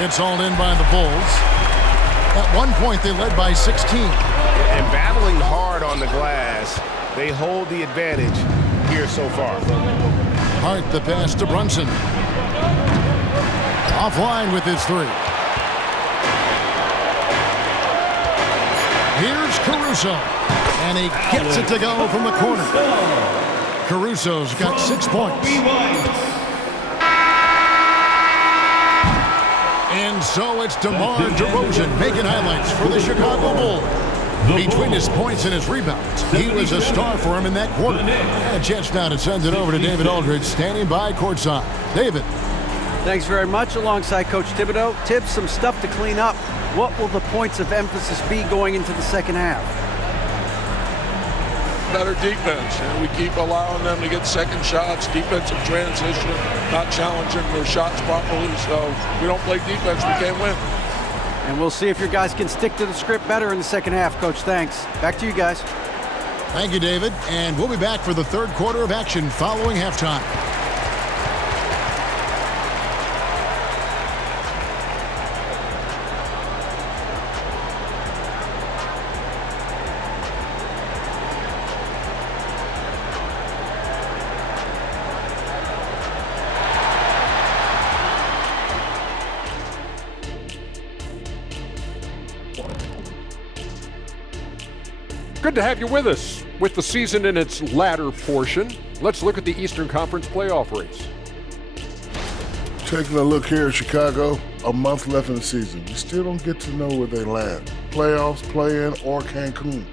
It's all in by the Bulls. At one point, they led by 16. And battling hard on the glass, they hold the advantage here so far. Hart the pass to Brunson. Offline with his 3. Here's Caruso. And he gets it to go from the corner. Caruso's got 6 points. And so it's DeMar DeRozen making highlights for the Chicago Bulls. Between his points and his rebounds, he was a star for him in that quarter. And a chance now to send it over to David Aldridge, standing by courtside. David. Thanks very much. Alongside Coach Thibodeau. Tibbs, some stuff to clean up. What will the points of emphasis be going into the second half? Better defense. We keep allowing them to get second shots, defensive transition, not challenging their shots properly. So if we don't play defense, we can't win. And we'll see if your guys can stick to the script better in the second half, Coach. Thanks. Back to you guys. Thank you, David. And we'll be back for the third quarter of action following halftime. Good to have you with us. With the season in its latter portion, let's look at the Eastern Conference playoff race. Taking a look here at Chicago, a month left in the season. We still don't get to know where they land. Playoffs, play-in, or Cancun.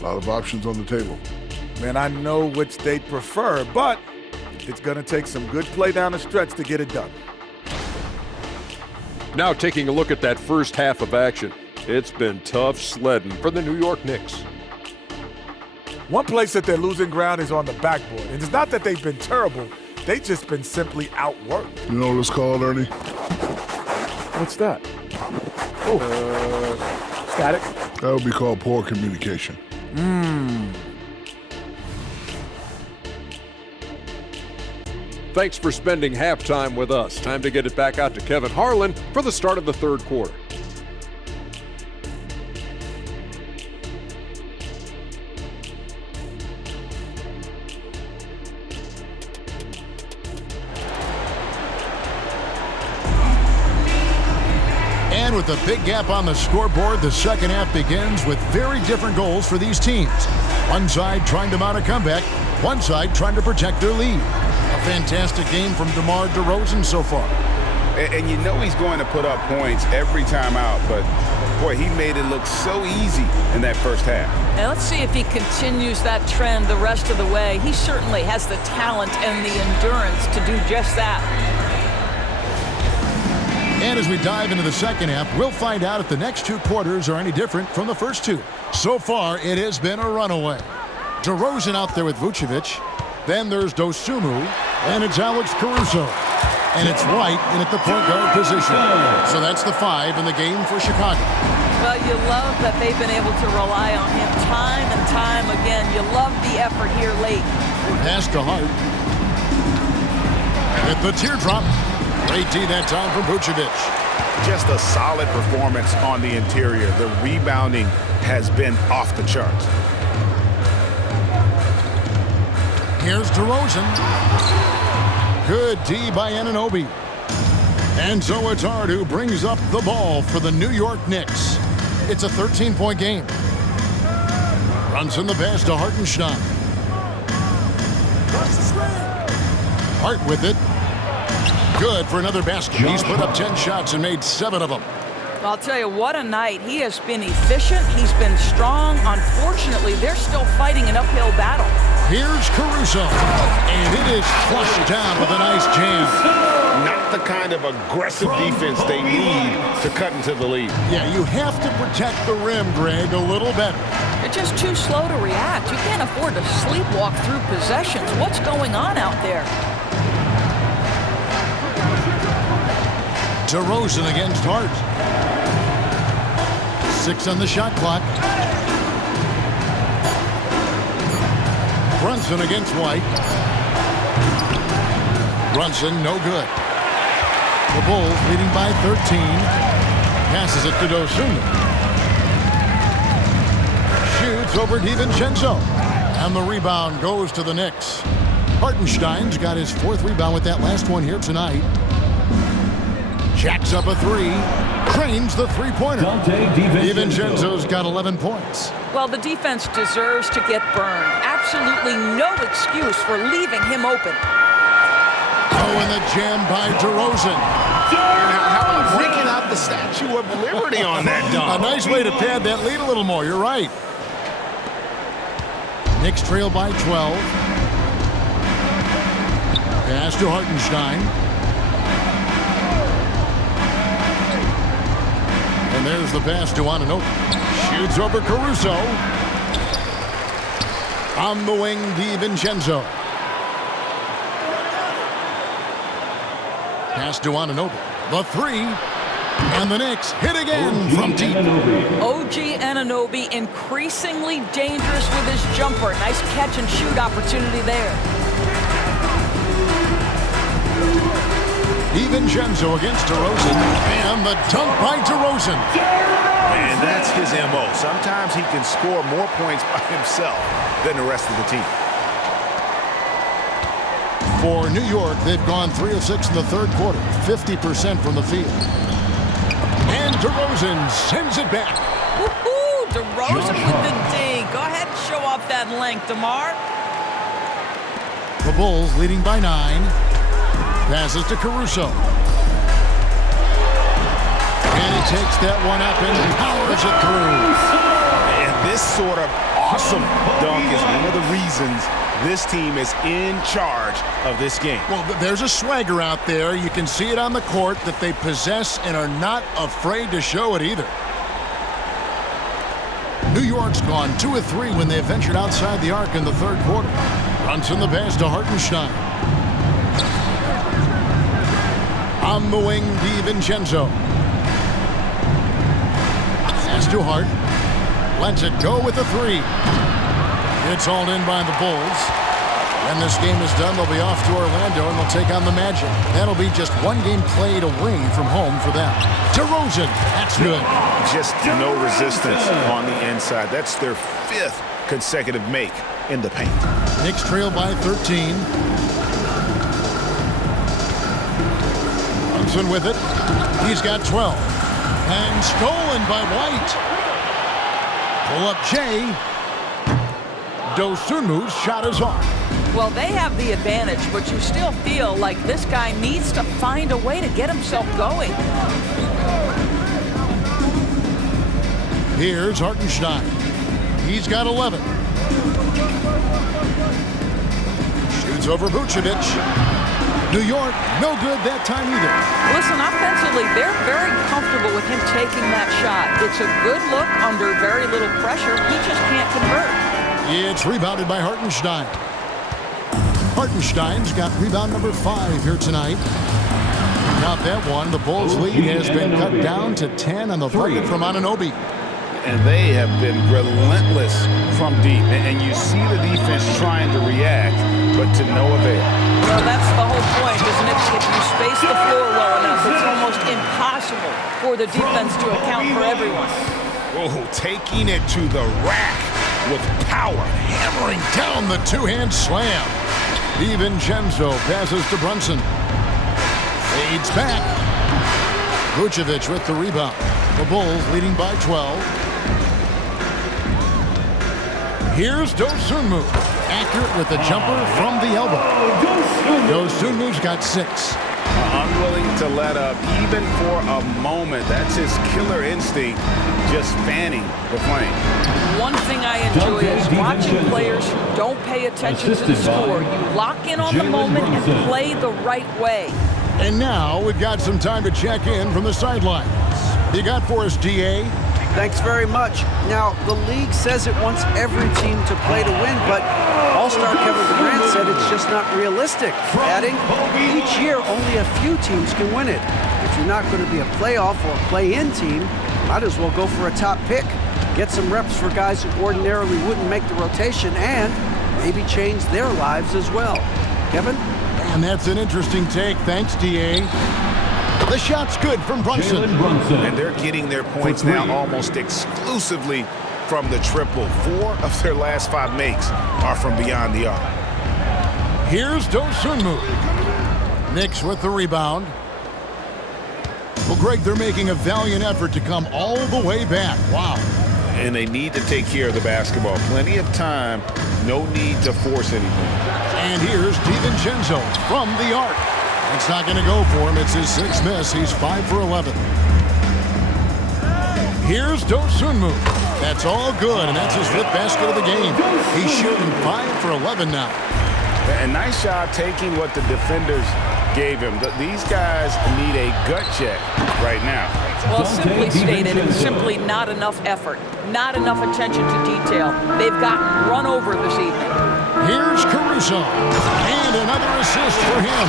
A lot of options on the table. Man, I know which they'd prefer, but it's going to take some good play down the stretch to get it done. Now taking a look at that first half of action. It's been tough sledding for the New York Knicks. One place that they're losing ground is on the backboard. And it's not that they've been terrible. They've just been simply outworked. You know what it's called, Ernie? What's that? Oh, static? That would be called poor communication. Thanks for spending halftime with us. Time to get it back out to Kevin Harlan for the start of the third quarter. And with a big gap on the scoreboard, the second half begins with very different goals for these teams. One side trying to mount a comeback, one side trying to protect their lead. A fantastic game from DeMar DeRozen so far. And you know he's going to put up points every time out, but boy, he made it look so easy in that first half. And let's see if he continues that trend the rest of the way. He certainly has the talent and the endurance to do just that. And as we dive into the second half, we'll find out if the next 2 quarters are any different from the first 2. So far, it has been a runaway. DeRozen out there with Vucevic. Then there's Dosunmu, and it's Alex Caruso. And it's White in at the point guard position. So that's the 5 in the game for Chicago. Well, you love that they've been able to rely on him time and time again. You love the effort here late. Pass to Hart. With the teardrop. Great D that time from Vucevic. Just a solid performance on the interior. The rebounding has been off the charts. Here's DeRozen. Good D by Anunoby. And so it's Hart who brings up the ball for the New York Knicks. It's a 13-point game. Brunson the pass to Hartenstein. Hart with it. Good for another basket. He's put up 10 shots and made 7 of them. I'll tell you, what a night. He has been efficient. He's been strong. Unfortunately, they're still fighting an uphill battle. Here's Caruso. And it is flushed down with a nice jam. Not not the kind of aggressive defense they need to cut into the lead. Yeah, you have to protect the rim, Greg, a little better. They're just too slow to react. You can't afford to sleepwalk through possessions. What's going on out there? DeRozen against Hart. 6 on the shot clock. Brunson against White. Brunson, no good. The Bulls leading by 13. Passes it to DeRozen. Shoots over DiVincenzo. And the rebound goes to the Knicks. Hartenstein's got his 4th rebound with that last one here tonight. Jacks up a 3. Trains the three-pointer. DiVincenzo's got 11 points. Well, the defense deserves to get burned. Absolutely no excuse for leaving him open. Oh, and the jam by DeRozen. How about breaking out the Statue of Liberty on that dunk? A nice way to pad that lead a little more. You're right. Knicks trail by 12. Pass to Hartenstein. And there's the pass to Anunoby. Shoots over Caruso. On the wing, DiVincenzo. Pass to Anunoby. The 3. And the Knicks hit again from deep. OG Anunoby increasingly dangerous with his jumper. Nice catch and shoot opportunity there. DiVincenzo against DeRozen. And the dunk by DeRozen. And that's his MO. Sometimes he can score more points by himself than the rest of the team. For New York, they've gone 3 of 6 in the third quarter, 50% from the field. And DeRozen sends it back. Woohoo! DeRozen with the ding. Go ahead and show off that length, DeMar. The Bulls leading by 9. Passes to Caruso. And he takes that one up and powers it through. And this sort of awesome dunk is one of the reasons this team is in charge of this game. Well, there's a swagger out there. You can see it on the court that they possess and are not afraid to show it either. New York's gone 2 of 3 when they ventured outside the arc in the third quarter. Runs in the pass to Hartenstein. On the wing, DiVincenzo. Pass to Hart. Lets it go with a 3. It's hauled in by the Bulls. When this game is done, they'll be off to Orlando and they'll take on the Magic. That'll be just one game played away from home for them. DeRozen, that's good. Just no resistance on the inside. That's their 5th consecutive make in the paint. Knicks trail by 13. Brunson with it. He's got 12. And stolen by White. Pull up Jay. DeRozen's shot is off. Well, they have the advantage, but you still feel like this guy needs to find a way to get himself going. Here's Hartenstein. He's got 11. Shoots over Vucevic. New York, no good that time either. Listen, offensively, they're very comfortable with him taking that shot. It's a good look under very little pressure. He just can't convert. It's rebounded by Hartenstein. Hartenstein's got rebound number 5 here tonight. Not that one. The Bulls' lead has been cut down to 10 on the bucket from Anunoby. And they have been relentless from deep. And you see the defense trying to react, but to no avail. Well, that's the whole point, isn't it? If you space the floor low enough, it's almost impossible for the defense to account for everyone. Oh, taking it to the rack with power. Hammering down the two-hand slam. DiVincenzo passes to Brunson. Fades back. Vucevic with the rebound. The Bulls leading by 12. Here's DeRozen. Accurate with the jumper from the elbow. DeRozen's got 6. Unwilling to let up even for a moment. That's his killer instinct, just fanning the flame. One thing I enjoy is watching players who don't pay attention to the score. You lock in on the moment and play the right way. And now we've got some time to check in from the sidelines. You got for us, DA? Thanks very much. Now, the league says it wants every team to play to win, but All-Star Kevin Durant said it's just not realistic, adding, each year only a few teams can win it. If you're not going to be a playoff or a play-in team, might as well go for a top pick, get some reps for guys who ordinarily wouldn't make the rotation, and maybe change their lives as well. Kevin? And that's an interesting take. Thanks, DA. The shot's good from Brunson. And they're getting their points now almost exclusively from the triple. 4 of their last 5 makes are from beyond the arc. Here's Dosunmu. Knicks with the rebound. Well, Greg, they're making a valiant effort to come all the way back. Wow. And they need to take care of the basketball. Plenty of time. No need to force anything. And here's DiVincenzo from the arc. It's not going to go for him. It's his 6th miss. He's 5 for 11. Here's Dosunmu. That's all good, and that's his 5th basket of the game. He's shooting 5 for 11 now. And nice job taking what the defenders gave him. These guys need a gut check right now. Well, simply stated, it's simply not enough effort, not enough attention to detail. They've gotten run over this evening. Here's Caruso, and another assist for him.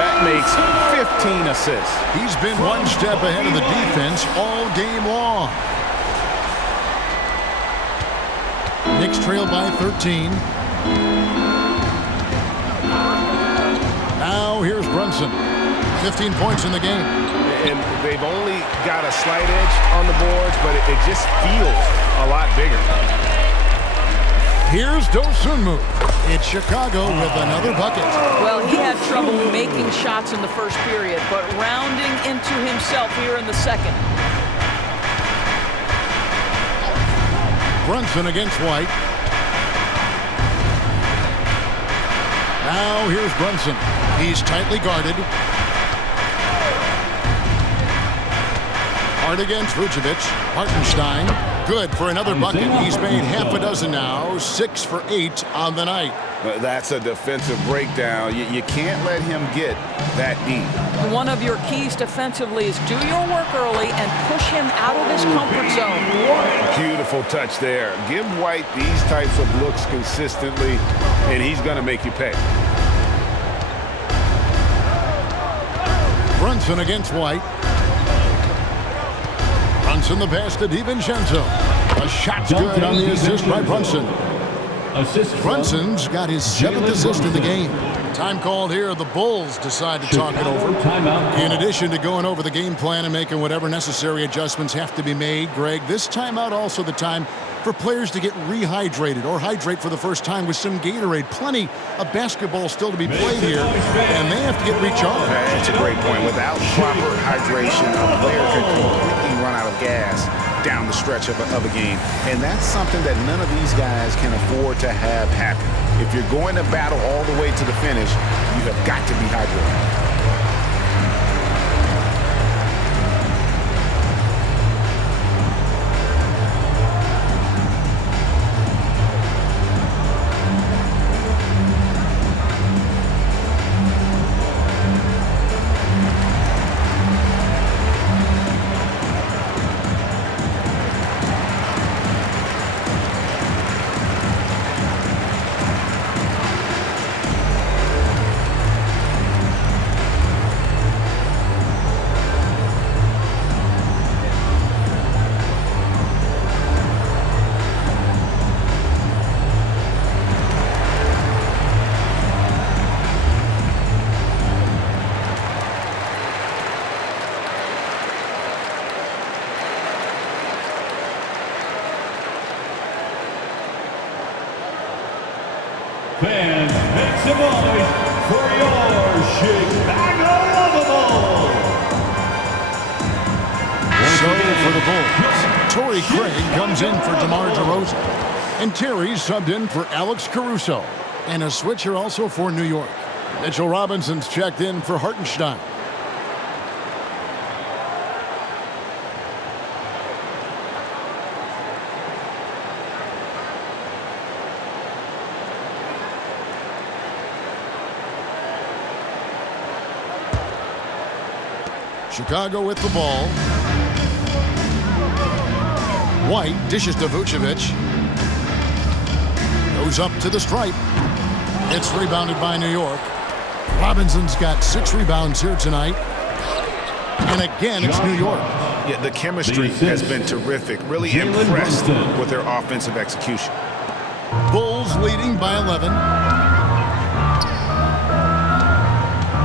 That makes 15 assists. He's been one step ahead of the defense all game long. Knicks trail by 13. Now here's Brunson. 15 points in the game. And they've only got a slight edge on the boards, but it just feels a lot bigger. Here's Dosunmu. It's Chicago with another bucket. Well, he had trouble making shots in the first period, but rounding into himself here in the second. Brunson against White. Now here's Brunson. He's tightly guarded. Hart against Vucevic. Hartenstein. Good for another bucket. He's made half a dozen now. 6 for 8 on the night. That's a defensive breakdown. You can't let him get that deep. One of your keys defensively is do your work early and push him out of his comfort zone. Beautiful touch there. Give White these types of looks consistently, and he's going to make you pay. Brunson against White. Brunson the pass to DiVincenzo. A shot's good on the assist by Brunson. Brunson's got his 7th assist in the game. Time called here. The Bulls decide to talk it over. In addition to going over the game plan and making whatever necessary adjustments have to be made, Greg, this timeout also the time for players to get rehydrated or hydrate for the first time with some Gatorade. Plenty of basketball still to be played here, and they have to get recharged. That's a great point. Without proper hydration, a player could completely run out of gas down the stretch of a game. And that's something that none of these guys can afford to have happen. If you're going to battle all the way to the finish, you have got to be hydrated. Fans, make some noise for your Chicago Lovable. So for the Bulls, Torrey Craig comes in for DeMar DeRozen. And Terry's subbed in for Alex Caruso. And a switcher also for New York. Mitchell Robinson's checked in for Hartenstein. Chicago with the ball. White dishes to Vucevic. Goes up to the stripe. It's rebounded by New York. Robinson's got 6 rebounds here tonight. And again, it's New York. Yeah, the chemistry has been terrific. Really impressed with their offensive execution. Bulls leading by 11.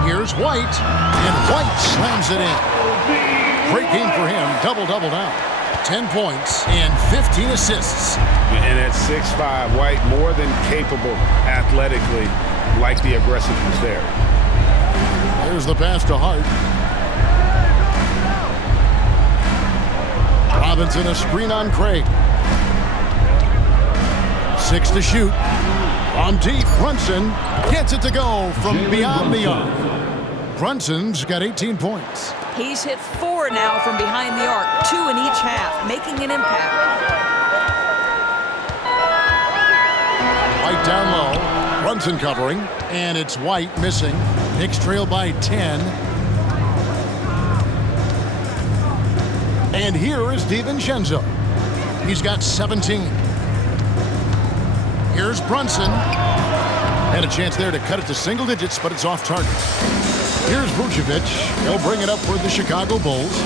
Here's White, and White slams it in. Great game for him. Double-double now. 10 points and 15 assists. And at 6'5", White more than capable athletically, like the aggressiveness there. There's the pass to Hart. Robinson a screen on Craig. 6 to shoot. On deep, Brunson gets it to go from beyond the arc. Brunson's got 18 points. He's hit 4 now from behind the arc, 2 in each half, making an impact. White down low. Brunson covering, and it's White missing. Knicks trail by 10. And here is DiVincenzo. He's got 17. Here's Brunson. Had a chance there to cut it to single digits, but it's off target. Here's Vucevic. He'll bring it up for the Chicago Bulls.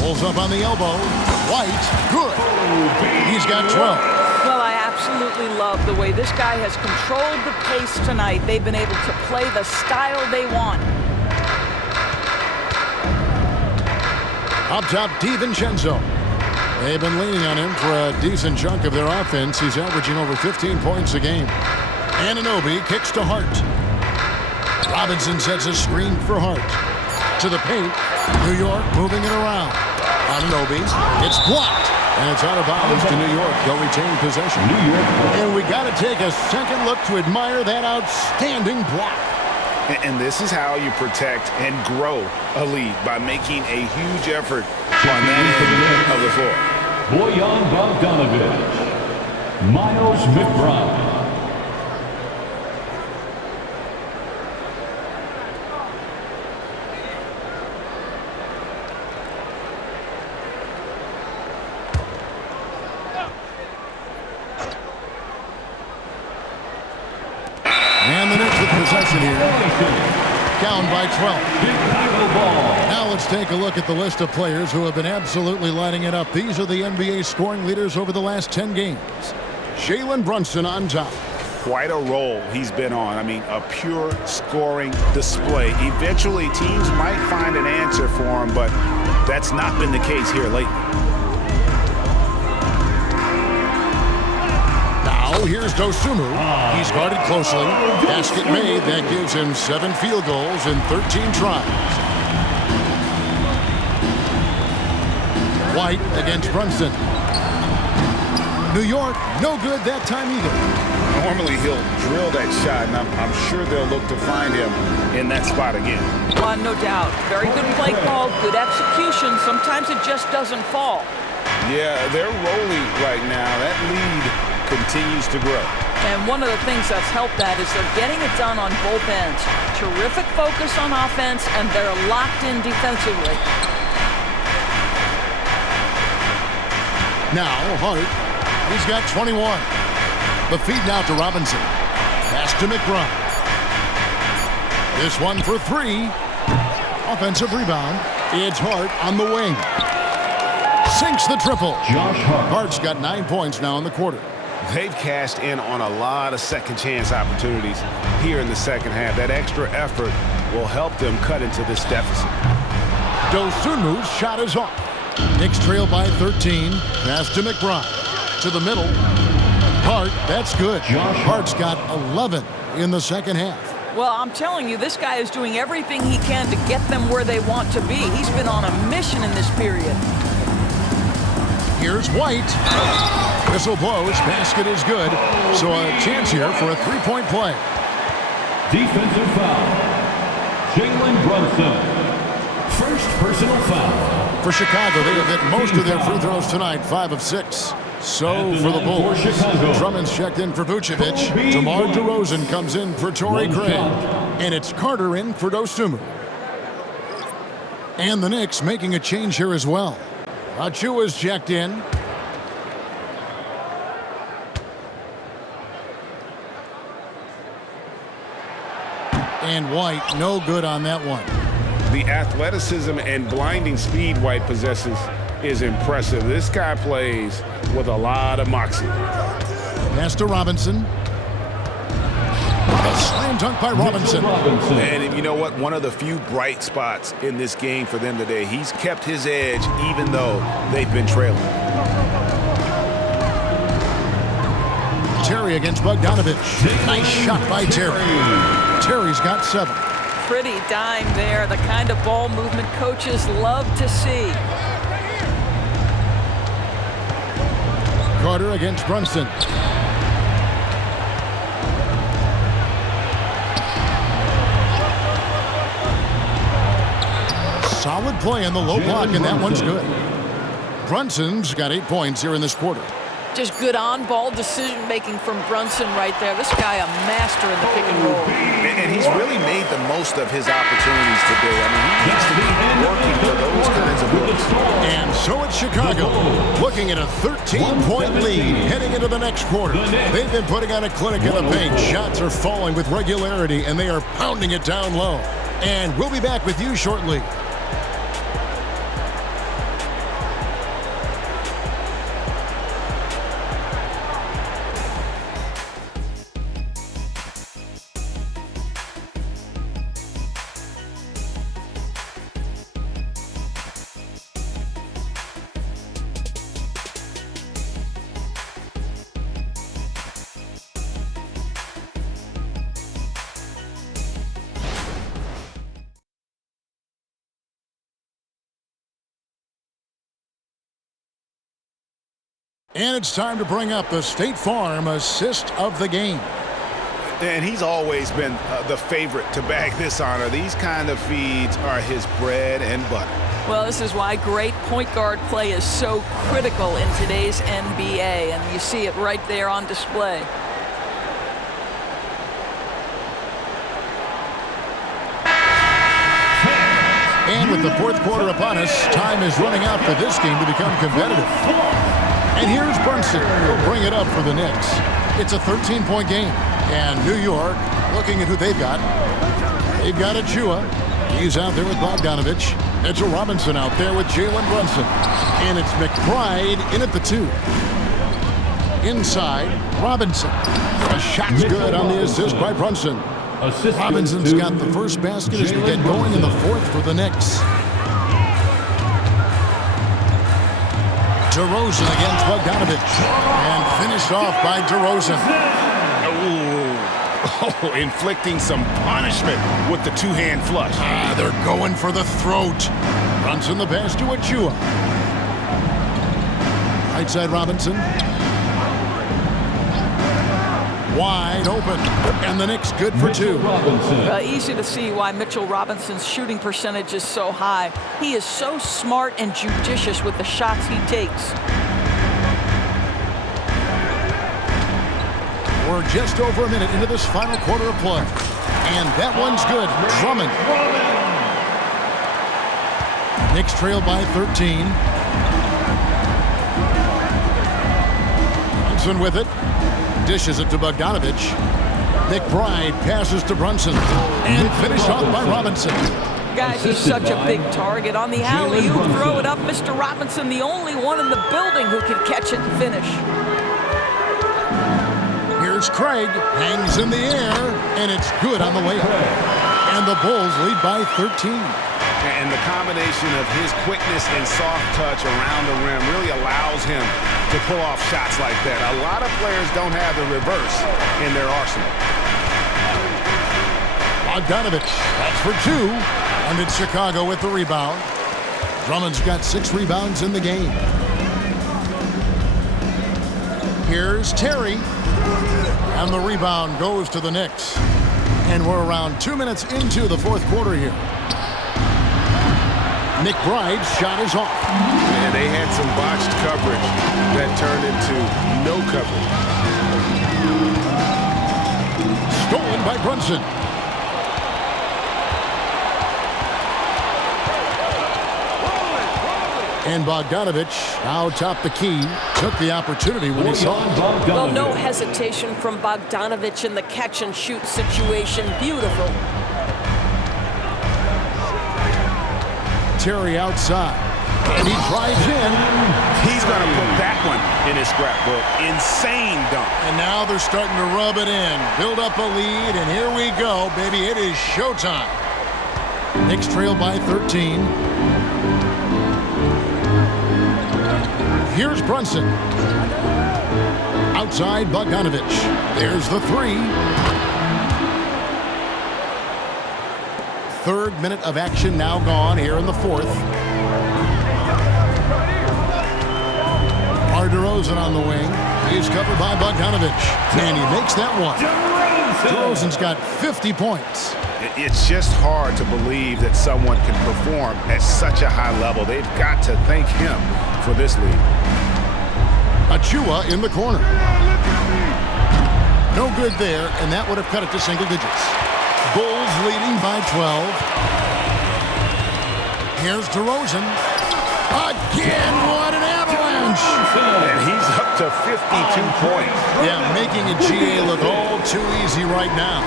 Pulls up on the elbow. White, good. He's got 12. Well, I absolutely love the way this guy has controlled the pace tonight. They've been able to play the style they want. Up top, DiVincenzo. They've been leaning on him for a decent chunk of their offense. He's averaging over 15 points a game. Anunoby kicks to Hart. Robinson sets a screen for Hart. To the paint. New York moving it around. Anunoby. It's blocked. And it's out of bounds to New York. They'll retain possession. And we got to take a second look to admire that outstanding block. And this is how you protect and grow a lead, by making a huge effort on that end of the floor. Bojan Bogdanovic, Miles McBride. And the Knicks with possession here. Down by 12. Now let's take a look at the list of players who have been absolutely lighting it up. These are the NBA scoring leaders over the last 10 games. Jalen Brunson on top. Quite a role he's been on. I mean, a pure scoring display. Eventually, teams might find an answer for him, but that's not been the case here lately. Now here's Dosunmu. He's guarded closely. Basket made. That gives him 7 field goals in 13 tries. White against Brunson. New York, no good that time either. Normally he'll drill that shot, and I'm sure they'll look to find him in that spot again. No doubt. Very good play call, good execution. Sometimes it just doesn't fall. Yeah, they're rolling right now. That lead continues to grow. And one of the things that's helped that is they're getting it done on both ends. Terrific focus on offense, and they're locked in defensively. Now Hart. He's got 21. The feed now to Robinson. Pass to McBride. This one for 3. Offensive rebound. It's Hart on the wing. Sinks the triple. Hart's got 9 points now in the quarter. They've cashed in on a lot of second chance opportunities here in the second half. That extra effort will help them cut into this deficit. Dosunmu's shot is off. Knicks trail by 13. Pass to McBride. To the middle. Hart, that's good. Hart's got 11 in the second half. Well, I'm telling you, this guy is doing everything he can to get them where they want to be. He's been on a mission in this period. Here's White. Whistle blows. Basket is good. So a chance here for a 3-point play. Defensive foul. Jalen Brunson. First personal foul. For Chicago, they have hit most of their free throws tonight, 5 of 6. So for the Bulls, Drummond's checked in for Vucevic. DeMar DeRozen comes in for Torrey Craig. And it's Carter in for Dosunmu. And the Knicks making a change here as well. Achua's checked in. And White, no good on that one. The athleticism and blinding speed White possesses is impressive. This guy plays with a lot of moxie. Pass to Robinson. A slam dunk by Robinson. And you know what? One of the few bright spots in this game for them today. He's kept his edge even though they've been trailing. Terry against Bogdanovich. Nice shot by Terry. Terry's got 7. Pretty dime there, the kind of ball movement coaches love to see. Carter against Brunson. Solid play on the low block, and that one's good. Brunson's got 8 points here in this quarter. Just good on-ball decision-making from Brunson right there. This guy a master in the pick and roll. And he's really made the most of his opportunities today. I mean, he needs to be working for those kinds of looks. And so it's Chicago, looking at a 13-point lead heading into the next quarter. They've been putting on a clinic in the paint. Shots are falling with regularity, and they are pounding it down low. And we'll be back with you shortly. And it's time to bring up the State Farm assist of the game. And he's always been the favorite to bag this honor. These kind of feeds are his bread and butter. Well, this is why great point guard play is so critical in today's NBA, and you see it right there on display. And with the fourth quarter upon us, time is running out for this game to become competitive. And here's Brunson. He'll bring it up for the Knicks. It's a 13-point game. And New York, looking at who they've got. They've got Achua. He's out there with Bogdanovich. Mitchell Robinson out there with Jalen Brunson. And it's McBride in at the 2. Inside, Robinson. A shot's good on the assist by Brunson. Robinson's got the first basket as we get going in the fourth for the Knicks. DeRozen against Bogdanovich. And finished off by DeRozen. Oh, inflicting some punishment with the two-hand flush. They're going for the throat. Brunson the pass to Achua. Right side Robinson. Wide open. And the Knicks good for 2. Easy to see why Mitchell Robinson's shooting percentage is so high. He is so smart and judicious with the shots he takes. We're just over a minute into this final quarter of play. And that one's good. Drummond. Knicks trail by 13. Brunson with it. Dishes it to Bogdanovich. McBride passes to Brunson. And finished off by Robinson. Guys, he's such a big target. On the alley-oop, throw it up. Mr. Robinson, the only one in the building who can catch it and finish. Here's Craig. Hangs in the air. And it's good on the layup. And the Bulls lead by 13. And the combination of his quickness and soft touch around the rim really allows him to pull off shots like that. A lot of players don't have the reverse in their arsenal. Bogdanovich, that's for 2. And it's Chicago with the rebound. Drummond's got 6 rebounds in the game. Here's Terry. And the rebound goes to the Knicks. And we're around 2 minutes into the fourth quarter here. McBride's shot is off. And they had some botched coverage that turned into no coverage. Stolen by Brunson. And Bogdanovich now top the key. Took the opportunity when he saw it. Well, no hesitation from Bogdanovich in the catch-and-shoot situation. Beautiful. Terry outside. And he drives in. He's going to put that one in his scrapbook. Insane dunk. And now they're starting to rub it in. Build up a lead, and here we go, baby. It is showtime. Knicks trail by 13. Here's Brunson. Outside Bogdanovich. There's the three. Third minute of action now gone here in the fourth. DeRozen on the wing. He's covered by Bogdanovich. And he makes that one. DeRozen's got 50 points. It's just hard to believe that someone can perform at such a high level. They've got to thank him for this lead. Achua in the corner. No good there, and that would have cut it to single digits. Bulls leading by 12. Here's DeRozen. Again, what an avalanche! And he's up to 52 points. Yeah, making a GA look all too easy right now.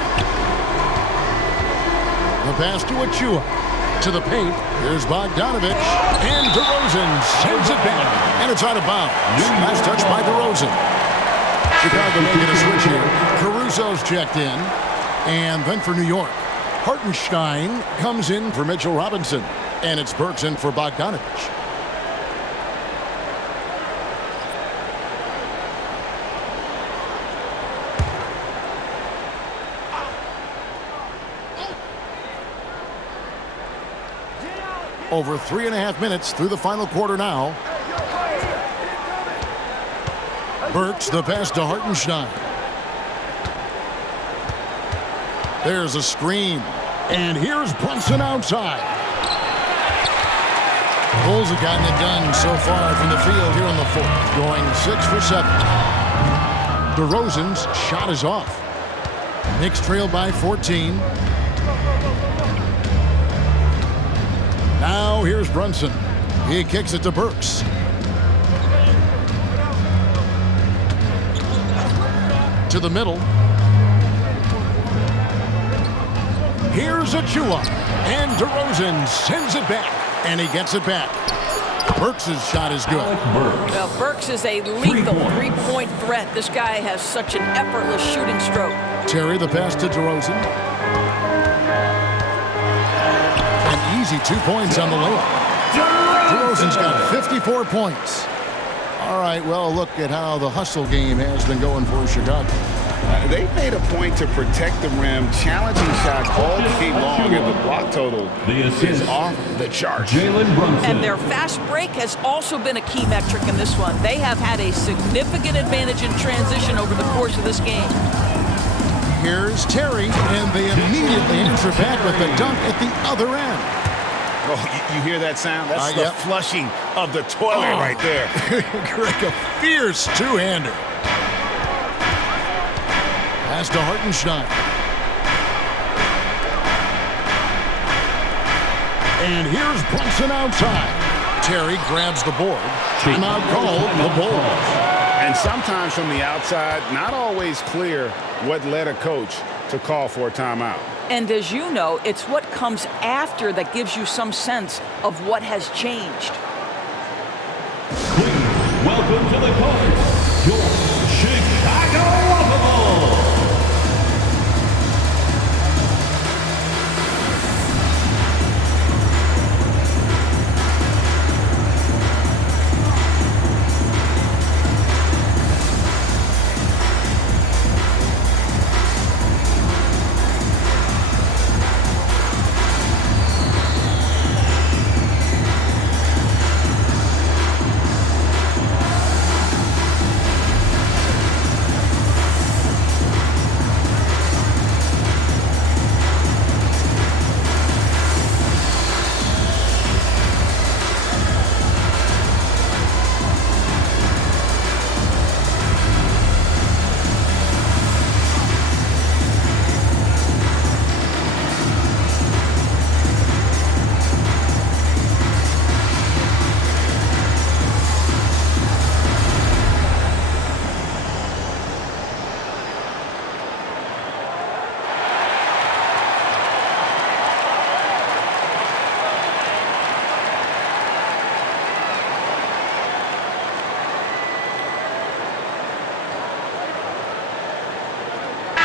The pass to Achua. To the paint. Here's Bogdanovich. And DeRozen sends it back. And it's out of bounds. Last touch by DeRozen. Chicago making a switch here. Caruso's checked in. And then for New York, Hartenstein comes in for Mitchell Robinson. And it's Burks in for Bogdanovich. Over 3.5 minutes through the final quarter now. Burks the pass to Hartenstein. There's a screen. And here's Brunson outside. Bulls have gotten it done so far from the field here in the fourth. Going 6 for 7. DeRozen's shot is off. Knicks trail by 14. Now here's Brunson. He kicks it to Burks. To the middle. Here's Achua. And DeRozen sends it back. And he gets it back. Burks' shot is good. Well, Burks is a lethal three-point threat. This guy has such an effortless shooting stroke. Terry the pass to DeRozen. An easy 2 points on the layup. DeRozen's got 54 points. All right, well, look at how the hustle game has been going for Chicago. They've made a point to protect the rim, challenging shots all game long, and the block total is off the charts. And their fast break has also been a key metric in this one. They have had a significant advantage in transition over the course of this game. Here's Terry, and they immediately answer back with the dunk at the other end. Oh, you hear that sound? That's the flushing of the toilet right there. Greg, a fierce two-hander. Pass to Hartenstein. And here's Brunson outside. Terry grabs the board. Timeout called the Bulls. And sometimes from the outside, not always clear what led a coach to call for a timeout. And as you know, it's what comes after that gives you some sense of what has changed. Please welcome to the court, your Chicago Bulls.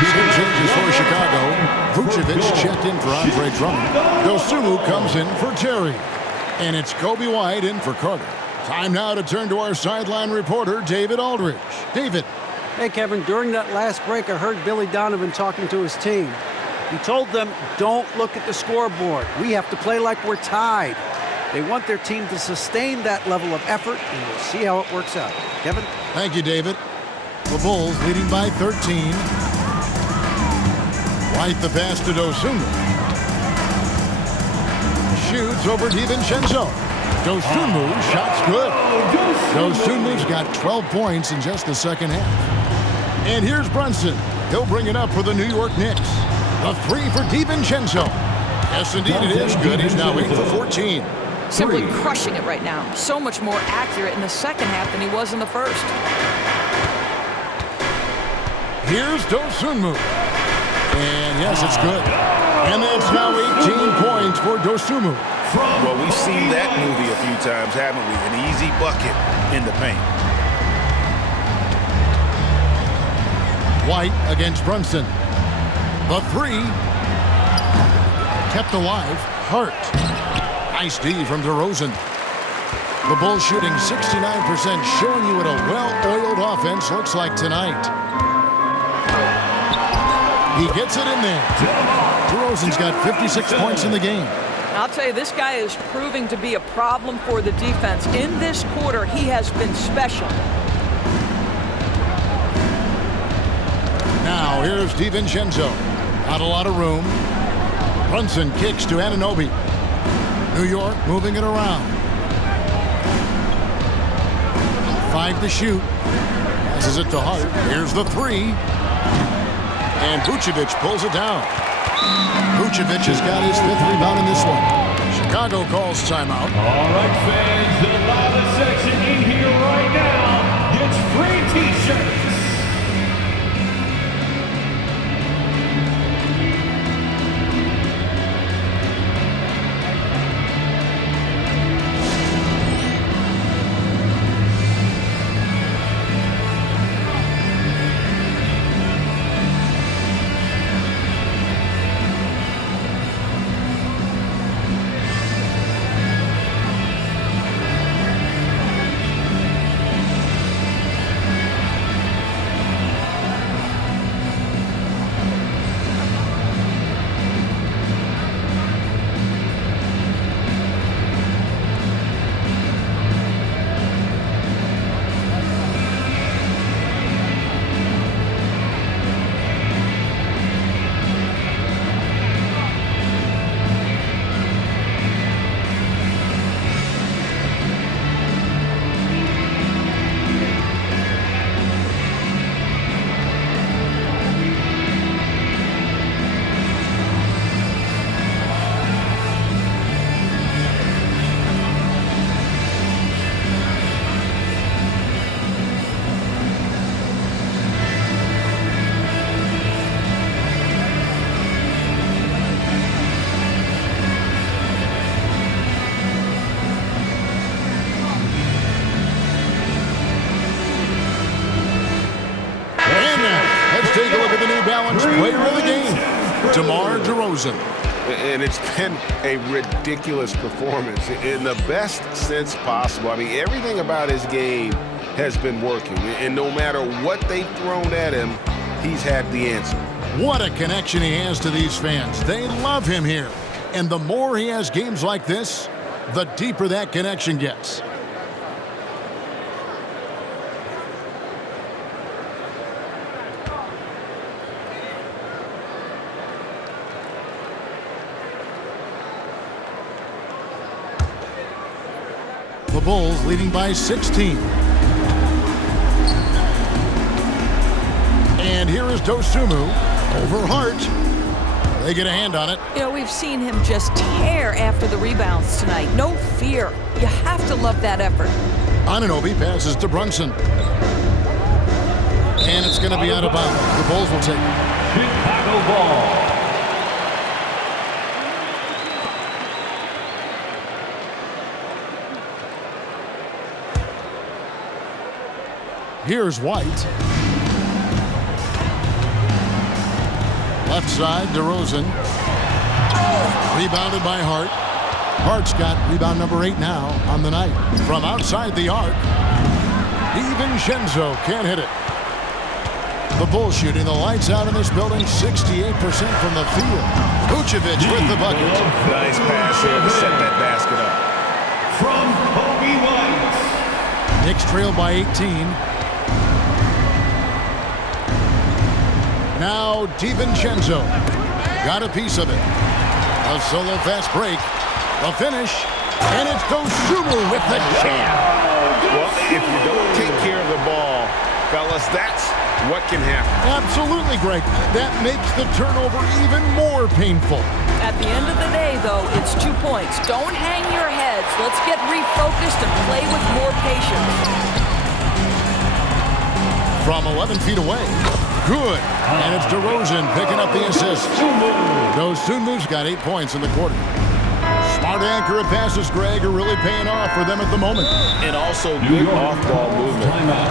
Some changes for Chicago. Vucevic checked in for Andre Drummond. Dosunmu comes in for Terry. And it's Kobe White in for Carter. Time now to turn to our sideline reporter, David Aldridge. David. Hey, Kevin, during that last break, I heard Billy Donovan talking to his team. He told them, don't look at the scoreboard. We have to play like we're tied. They want their team to sustain that level of effort, and we'll see how it works out. Kevin? Thank you, David. The Bulls leading by 13. White the pass to Dosunmu. Shoots over DiVincenzo. Dosunmu, shots good. Dosunmu's got 12 points in just the second half. And here's Brunson. He'll bring it up for the New York Knicks. A three for DiVincenzo. Yes, indeed it is good. He's now 8 for 14. Simply crushing it right now. So much more accurate in the second half than he was in the first. Here's Dosunmu. And yes, it's good. And that's now 18 points for Dosunmu. Well, we've seen that movie a few times, haven't we? An easy bucket in the paint. White against Brunson. The three. Kept alive. Hart. Nice D from DeRozen. The Bulls shooting 69%, showing you what a well-oiled offense looks like tonight. He gets it in there. DeRozen's got 56 points in the game. I'll tell you, this guy is proving to be a problem for the defense. In this quarter, he has been special. Now, here's DiVincenzo. Not a lot of room. Brunson kicks to Anunoby. New York moving it around. 5 to shoot. Passes it to Hart. Here's the three. And Vucevic pulls it down. Vucevic has got his 5th rebound in this one. Chicago calls timeout. All right, fans, the loudest section in here right now gets free T-shirts. Player of the game, DeMar DeRozen. And it's been a ridiculous performance in the best sense possible. I mean, everything about his game has been working. And no matter what they've thrown at him, he's had the answer. What a connection he has to these fans. They love him here. And the more he has games like this, the deeper that connection gets. The Bulls leading by 16. And here is Dosunmu over Hart. They get a hand on it. You know, we've seen him just tear after the rebounds tonight. No fear. You have to love that effort. Anunoby passes to Brunson. And it's going to be out of bounds. The Bulls will take it. Chicago ball. Here's White. Left side, DeRozen. Rebounded by Hart. Hart's got rebound number 8 now on the night. From outside the arc, DiVincenzo can't hit it. The Bulls shooting the lights out in this building, 68% from the field. Vucevic with the bucket. Nice pass here to set that basket up. From Kobe White. Knicks trail by 18. Now DiVincenzo got a piece of it. A solo fast break. The finish. And it's Dosunmu with the jam. Well, if you don't take care of the ball, fellas, that's what can happen. Absolutely, Greg. That makes the turnover even more painful. At the end of the day, though, it's 2 points. Don't hang your heads. Let's get refocused and play with more patience. From 11 feet away. Good. And it's DeRozen picking up the assist. Dosunmu's got 8 points in the quarter. Smart accurate passes, Greg, are really paying off for them at the moment. And also good off-ball movement.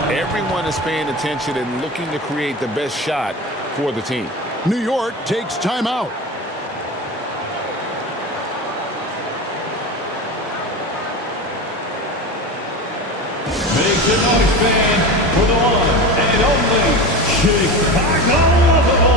Everyone is paying attention and looking to create the best shot for the team. New York takes timeout. Make some noise, fan, for the one and only Chicago Bulls.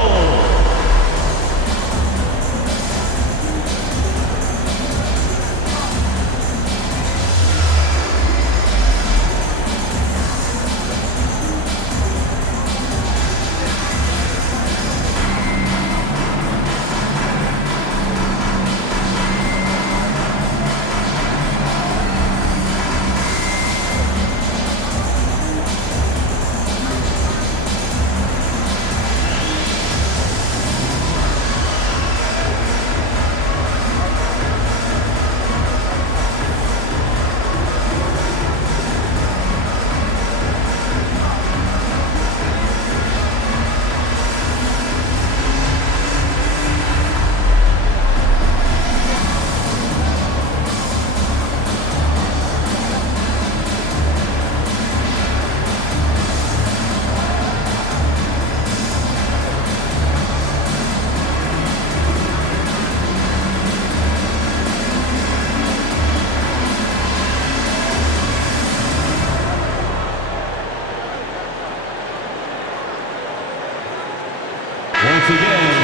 Once again,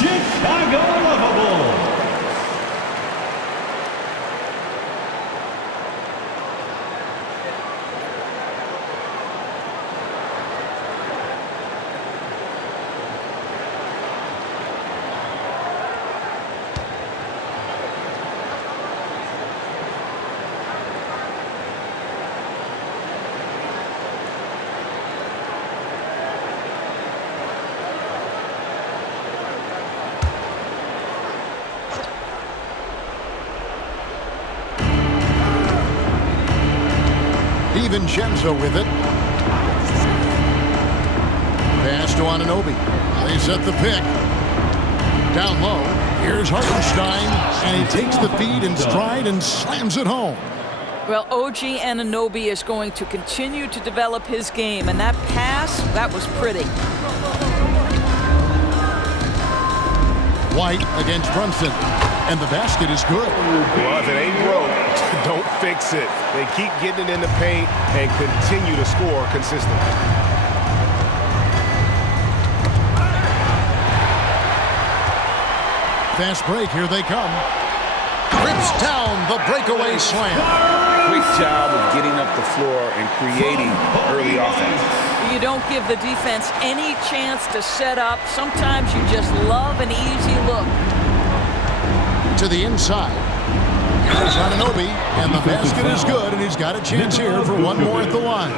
your Chicago Bulls. DiVincenzo with it. Pass to Anunoby. They set the pick. Down low. Here's Hartenstein. And he takes the feed in stride and slams it home. Well, OG Anunoby is going to continue to develop his game. And that pass, that was pretty. White against Brunson. And the basket is good. Well, if it ain't broke, don't fix it. They keep getting it in the paint and continue to score consistently. Fast break, here they come. Rips down the breakaway slam. Great job of getting up the floor and creating early offense. You don't give the defense any chance to set up. Sometimes you just love an easy look. To the inside. Here's Anunoby, and the basket is good, and he's got a chance here for one more at the line.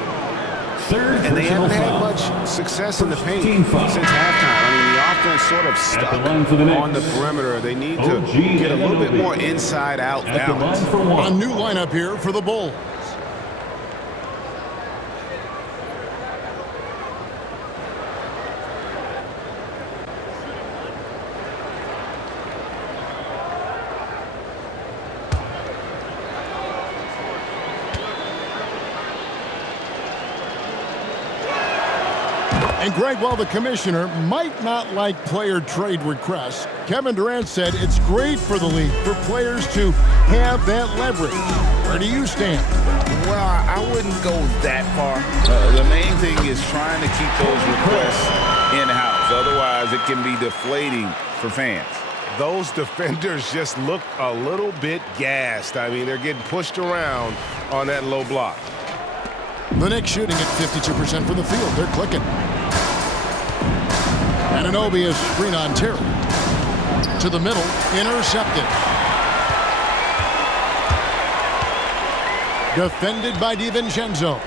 And they haven't had much success in the paint since halftime. I mean, the offense sort of stuck on the perimeter. They need to get a little bit more inside-out balance. A new lineup here for the Bulls. And Greg, while the commissioner might not like player trade requests, Kevin Durant said it's great for the league for players to have that leverage. Where do you stand? Well, I wouldn't go that far. The main thing is trying to keep those requests in-house. Otherwise, it can be deflating for fans. Those defenders just look a little bit gassed. I mean, they're getting pushed around on that low block. The Knicks shooting at 52% from the field. They're clicking. Anunoby is screen on Terry. To the middle, intercepted. Defended by DiVincenzo.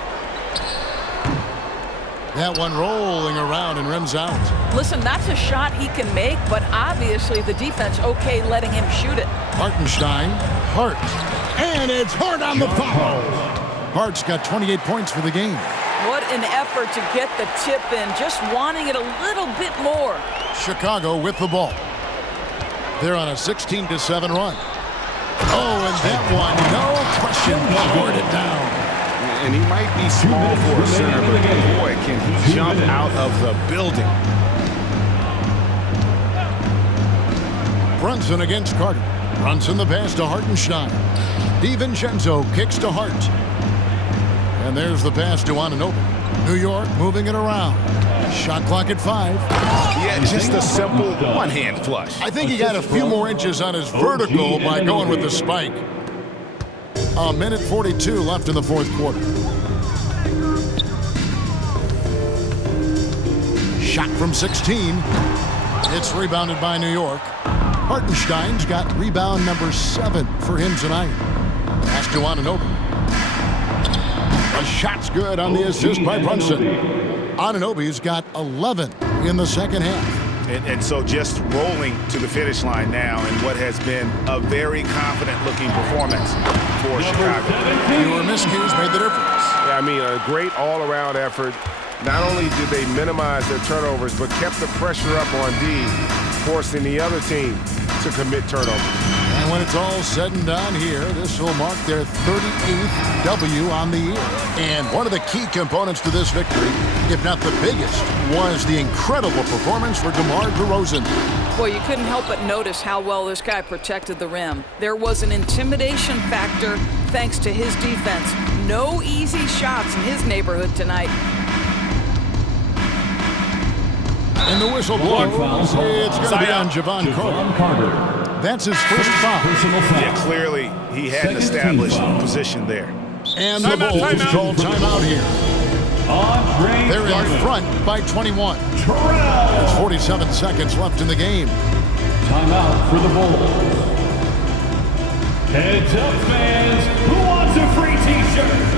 That one rolling around and rims out. Listen, that's a shot he can make, but obviously the defense okay letting him shoot it. Hartenstein, Hart, and it's Hart on the foul. Hart's got 28 points for the game. What an effort to get the tip in, just wanting it a little bit more. Chicago with the ball. They're on a 16-7 run. Oh, and that one, no question, powered it down. And he might be small for a center, but boy, can he jump out of the building. Brunson against Carter. Brunson the pass to Hartenstein. DiVincenzo kicks to Hart. And there's the pass to Anunoby. New York moving it around. Shot clock at 5. Yeah, just a simple one-hand flush. I think he got a few more inches on his vertical by going with the spike. A minute 42 left in the fourth quarter. Shot from 16. It's rebounded by New York. Hartenstein's got rebound number 7 for him tonight. Pass to Anunoby. A shot's good on the assist by Brunson. Anunoby's got 11 in the second half. And so just rolling to the finish line now in what has been a very confident-looking performance for Chicago. Fewer miscues made the difference. Yeah, I mean, a great all-around effort. Not only did they minimize their turnovers, but kept the pressure up on D, forcing the other team to commit turnovers. And when it's all said and done here, this will mark their 38th W on the year. And one of the key components to this victory, if not the biggest, was the incredible performance for DeMar DeRozen. Well, you couldn't help but notice how well this guy protected the rim. There was an intimidation factor thanks to his defense. No easy shots in his neighborhood tonight. And the whistle blows. It's going to be on Javon Carter. That's his first foul. Yeah, clearly he had an established position there. And the Bulls call timeout here. They're in front by 21. There's 47 seconds left in the game. Timeout for the Bulls. Heads up, fans. Who wants a free t-shirt?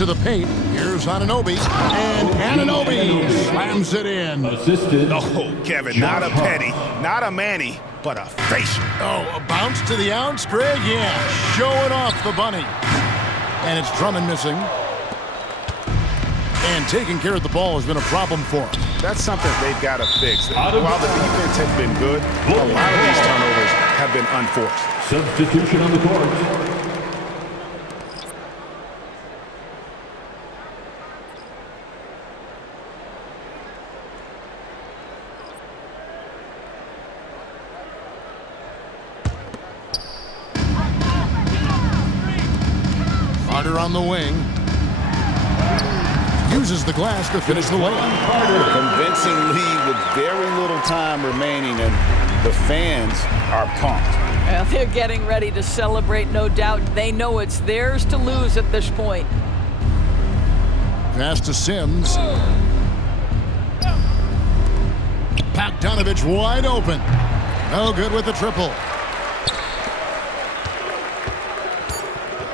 into the paint. Here's Anunoby. And Anunoby slams it in. Assisted. Oh, Kevin, not a petty, not a Manny, but a facial. Oh, a bounce to the ounce, Greg? Yeah, showing off the bunny. And it's Drummond missing. And taking care of the ball has been a problem for him. That's something they've got to fix. While the defense has been good, a lot of these turnovers have been unforced. Substitution on the court. Carter on the wing. Uses the glass to finish the layup. Convincing lead with very little time remaining, and the fans are pumped. Well, they're getting ready to celebrate, no doubt. They know it's theirs to lose at this point. Pass to Sims. Bogdanovich wide open. No good with the triple.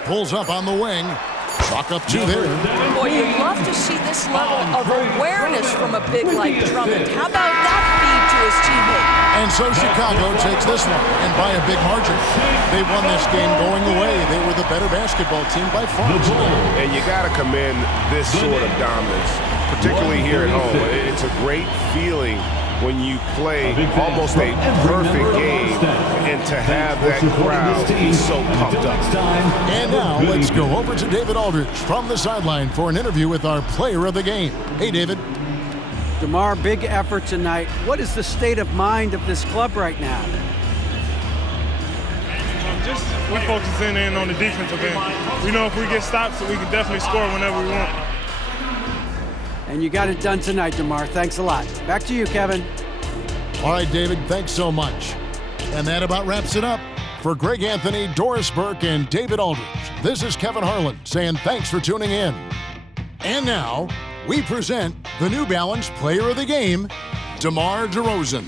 Pulls up on the wing. Chalk up two there. Boy, you'd love to see this level of awareness from a big like Drummond. How about that feed to his teammate? And so Chicago takes this one, and by a big margin. They won this game going away. They were the better basketball team by far. And you got to commend this sort of dominance, particularly here at home. It's a great feeling when you play almost a perfect game and to have that crowd so pumped up. And now let's go over to David Aldridge from the sideline for an interview with our player of the game. Hey, David. DeMar, big effort tonight. What is the state of mind of this club right now? We're focusing in on the defensive end. We know if we get stops, we can definitely score whenever we want. And you got it done tonight, DeMar. Thanks a lot. Back to you, Kevin. All right, David, thanks so much. And that about wraps it up. For Greg Anthony, Doris Burke, and David Aldridge, this is Kevin Harlan saying thanks for tuning in. And now, we present the New Balance Player of the Game, DeMar DeRozen.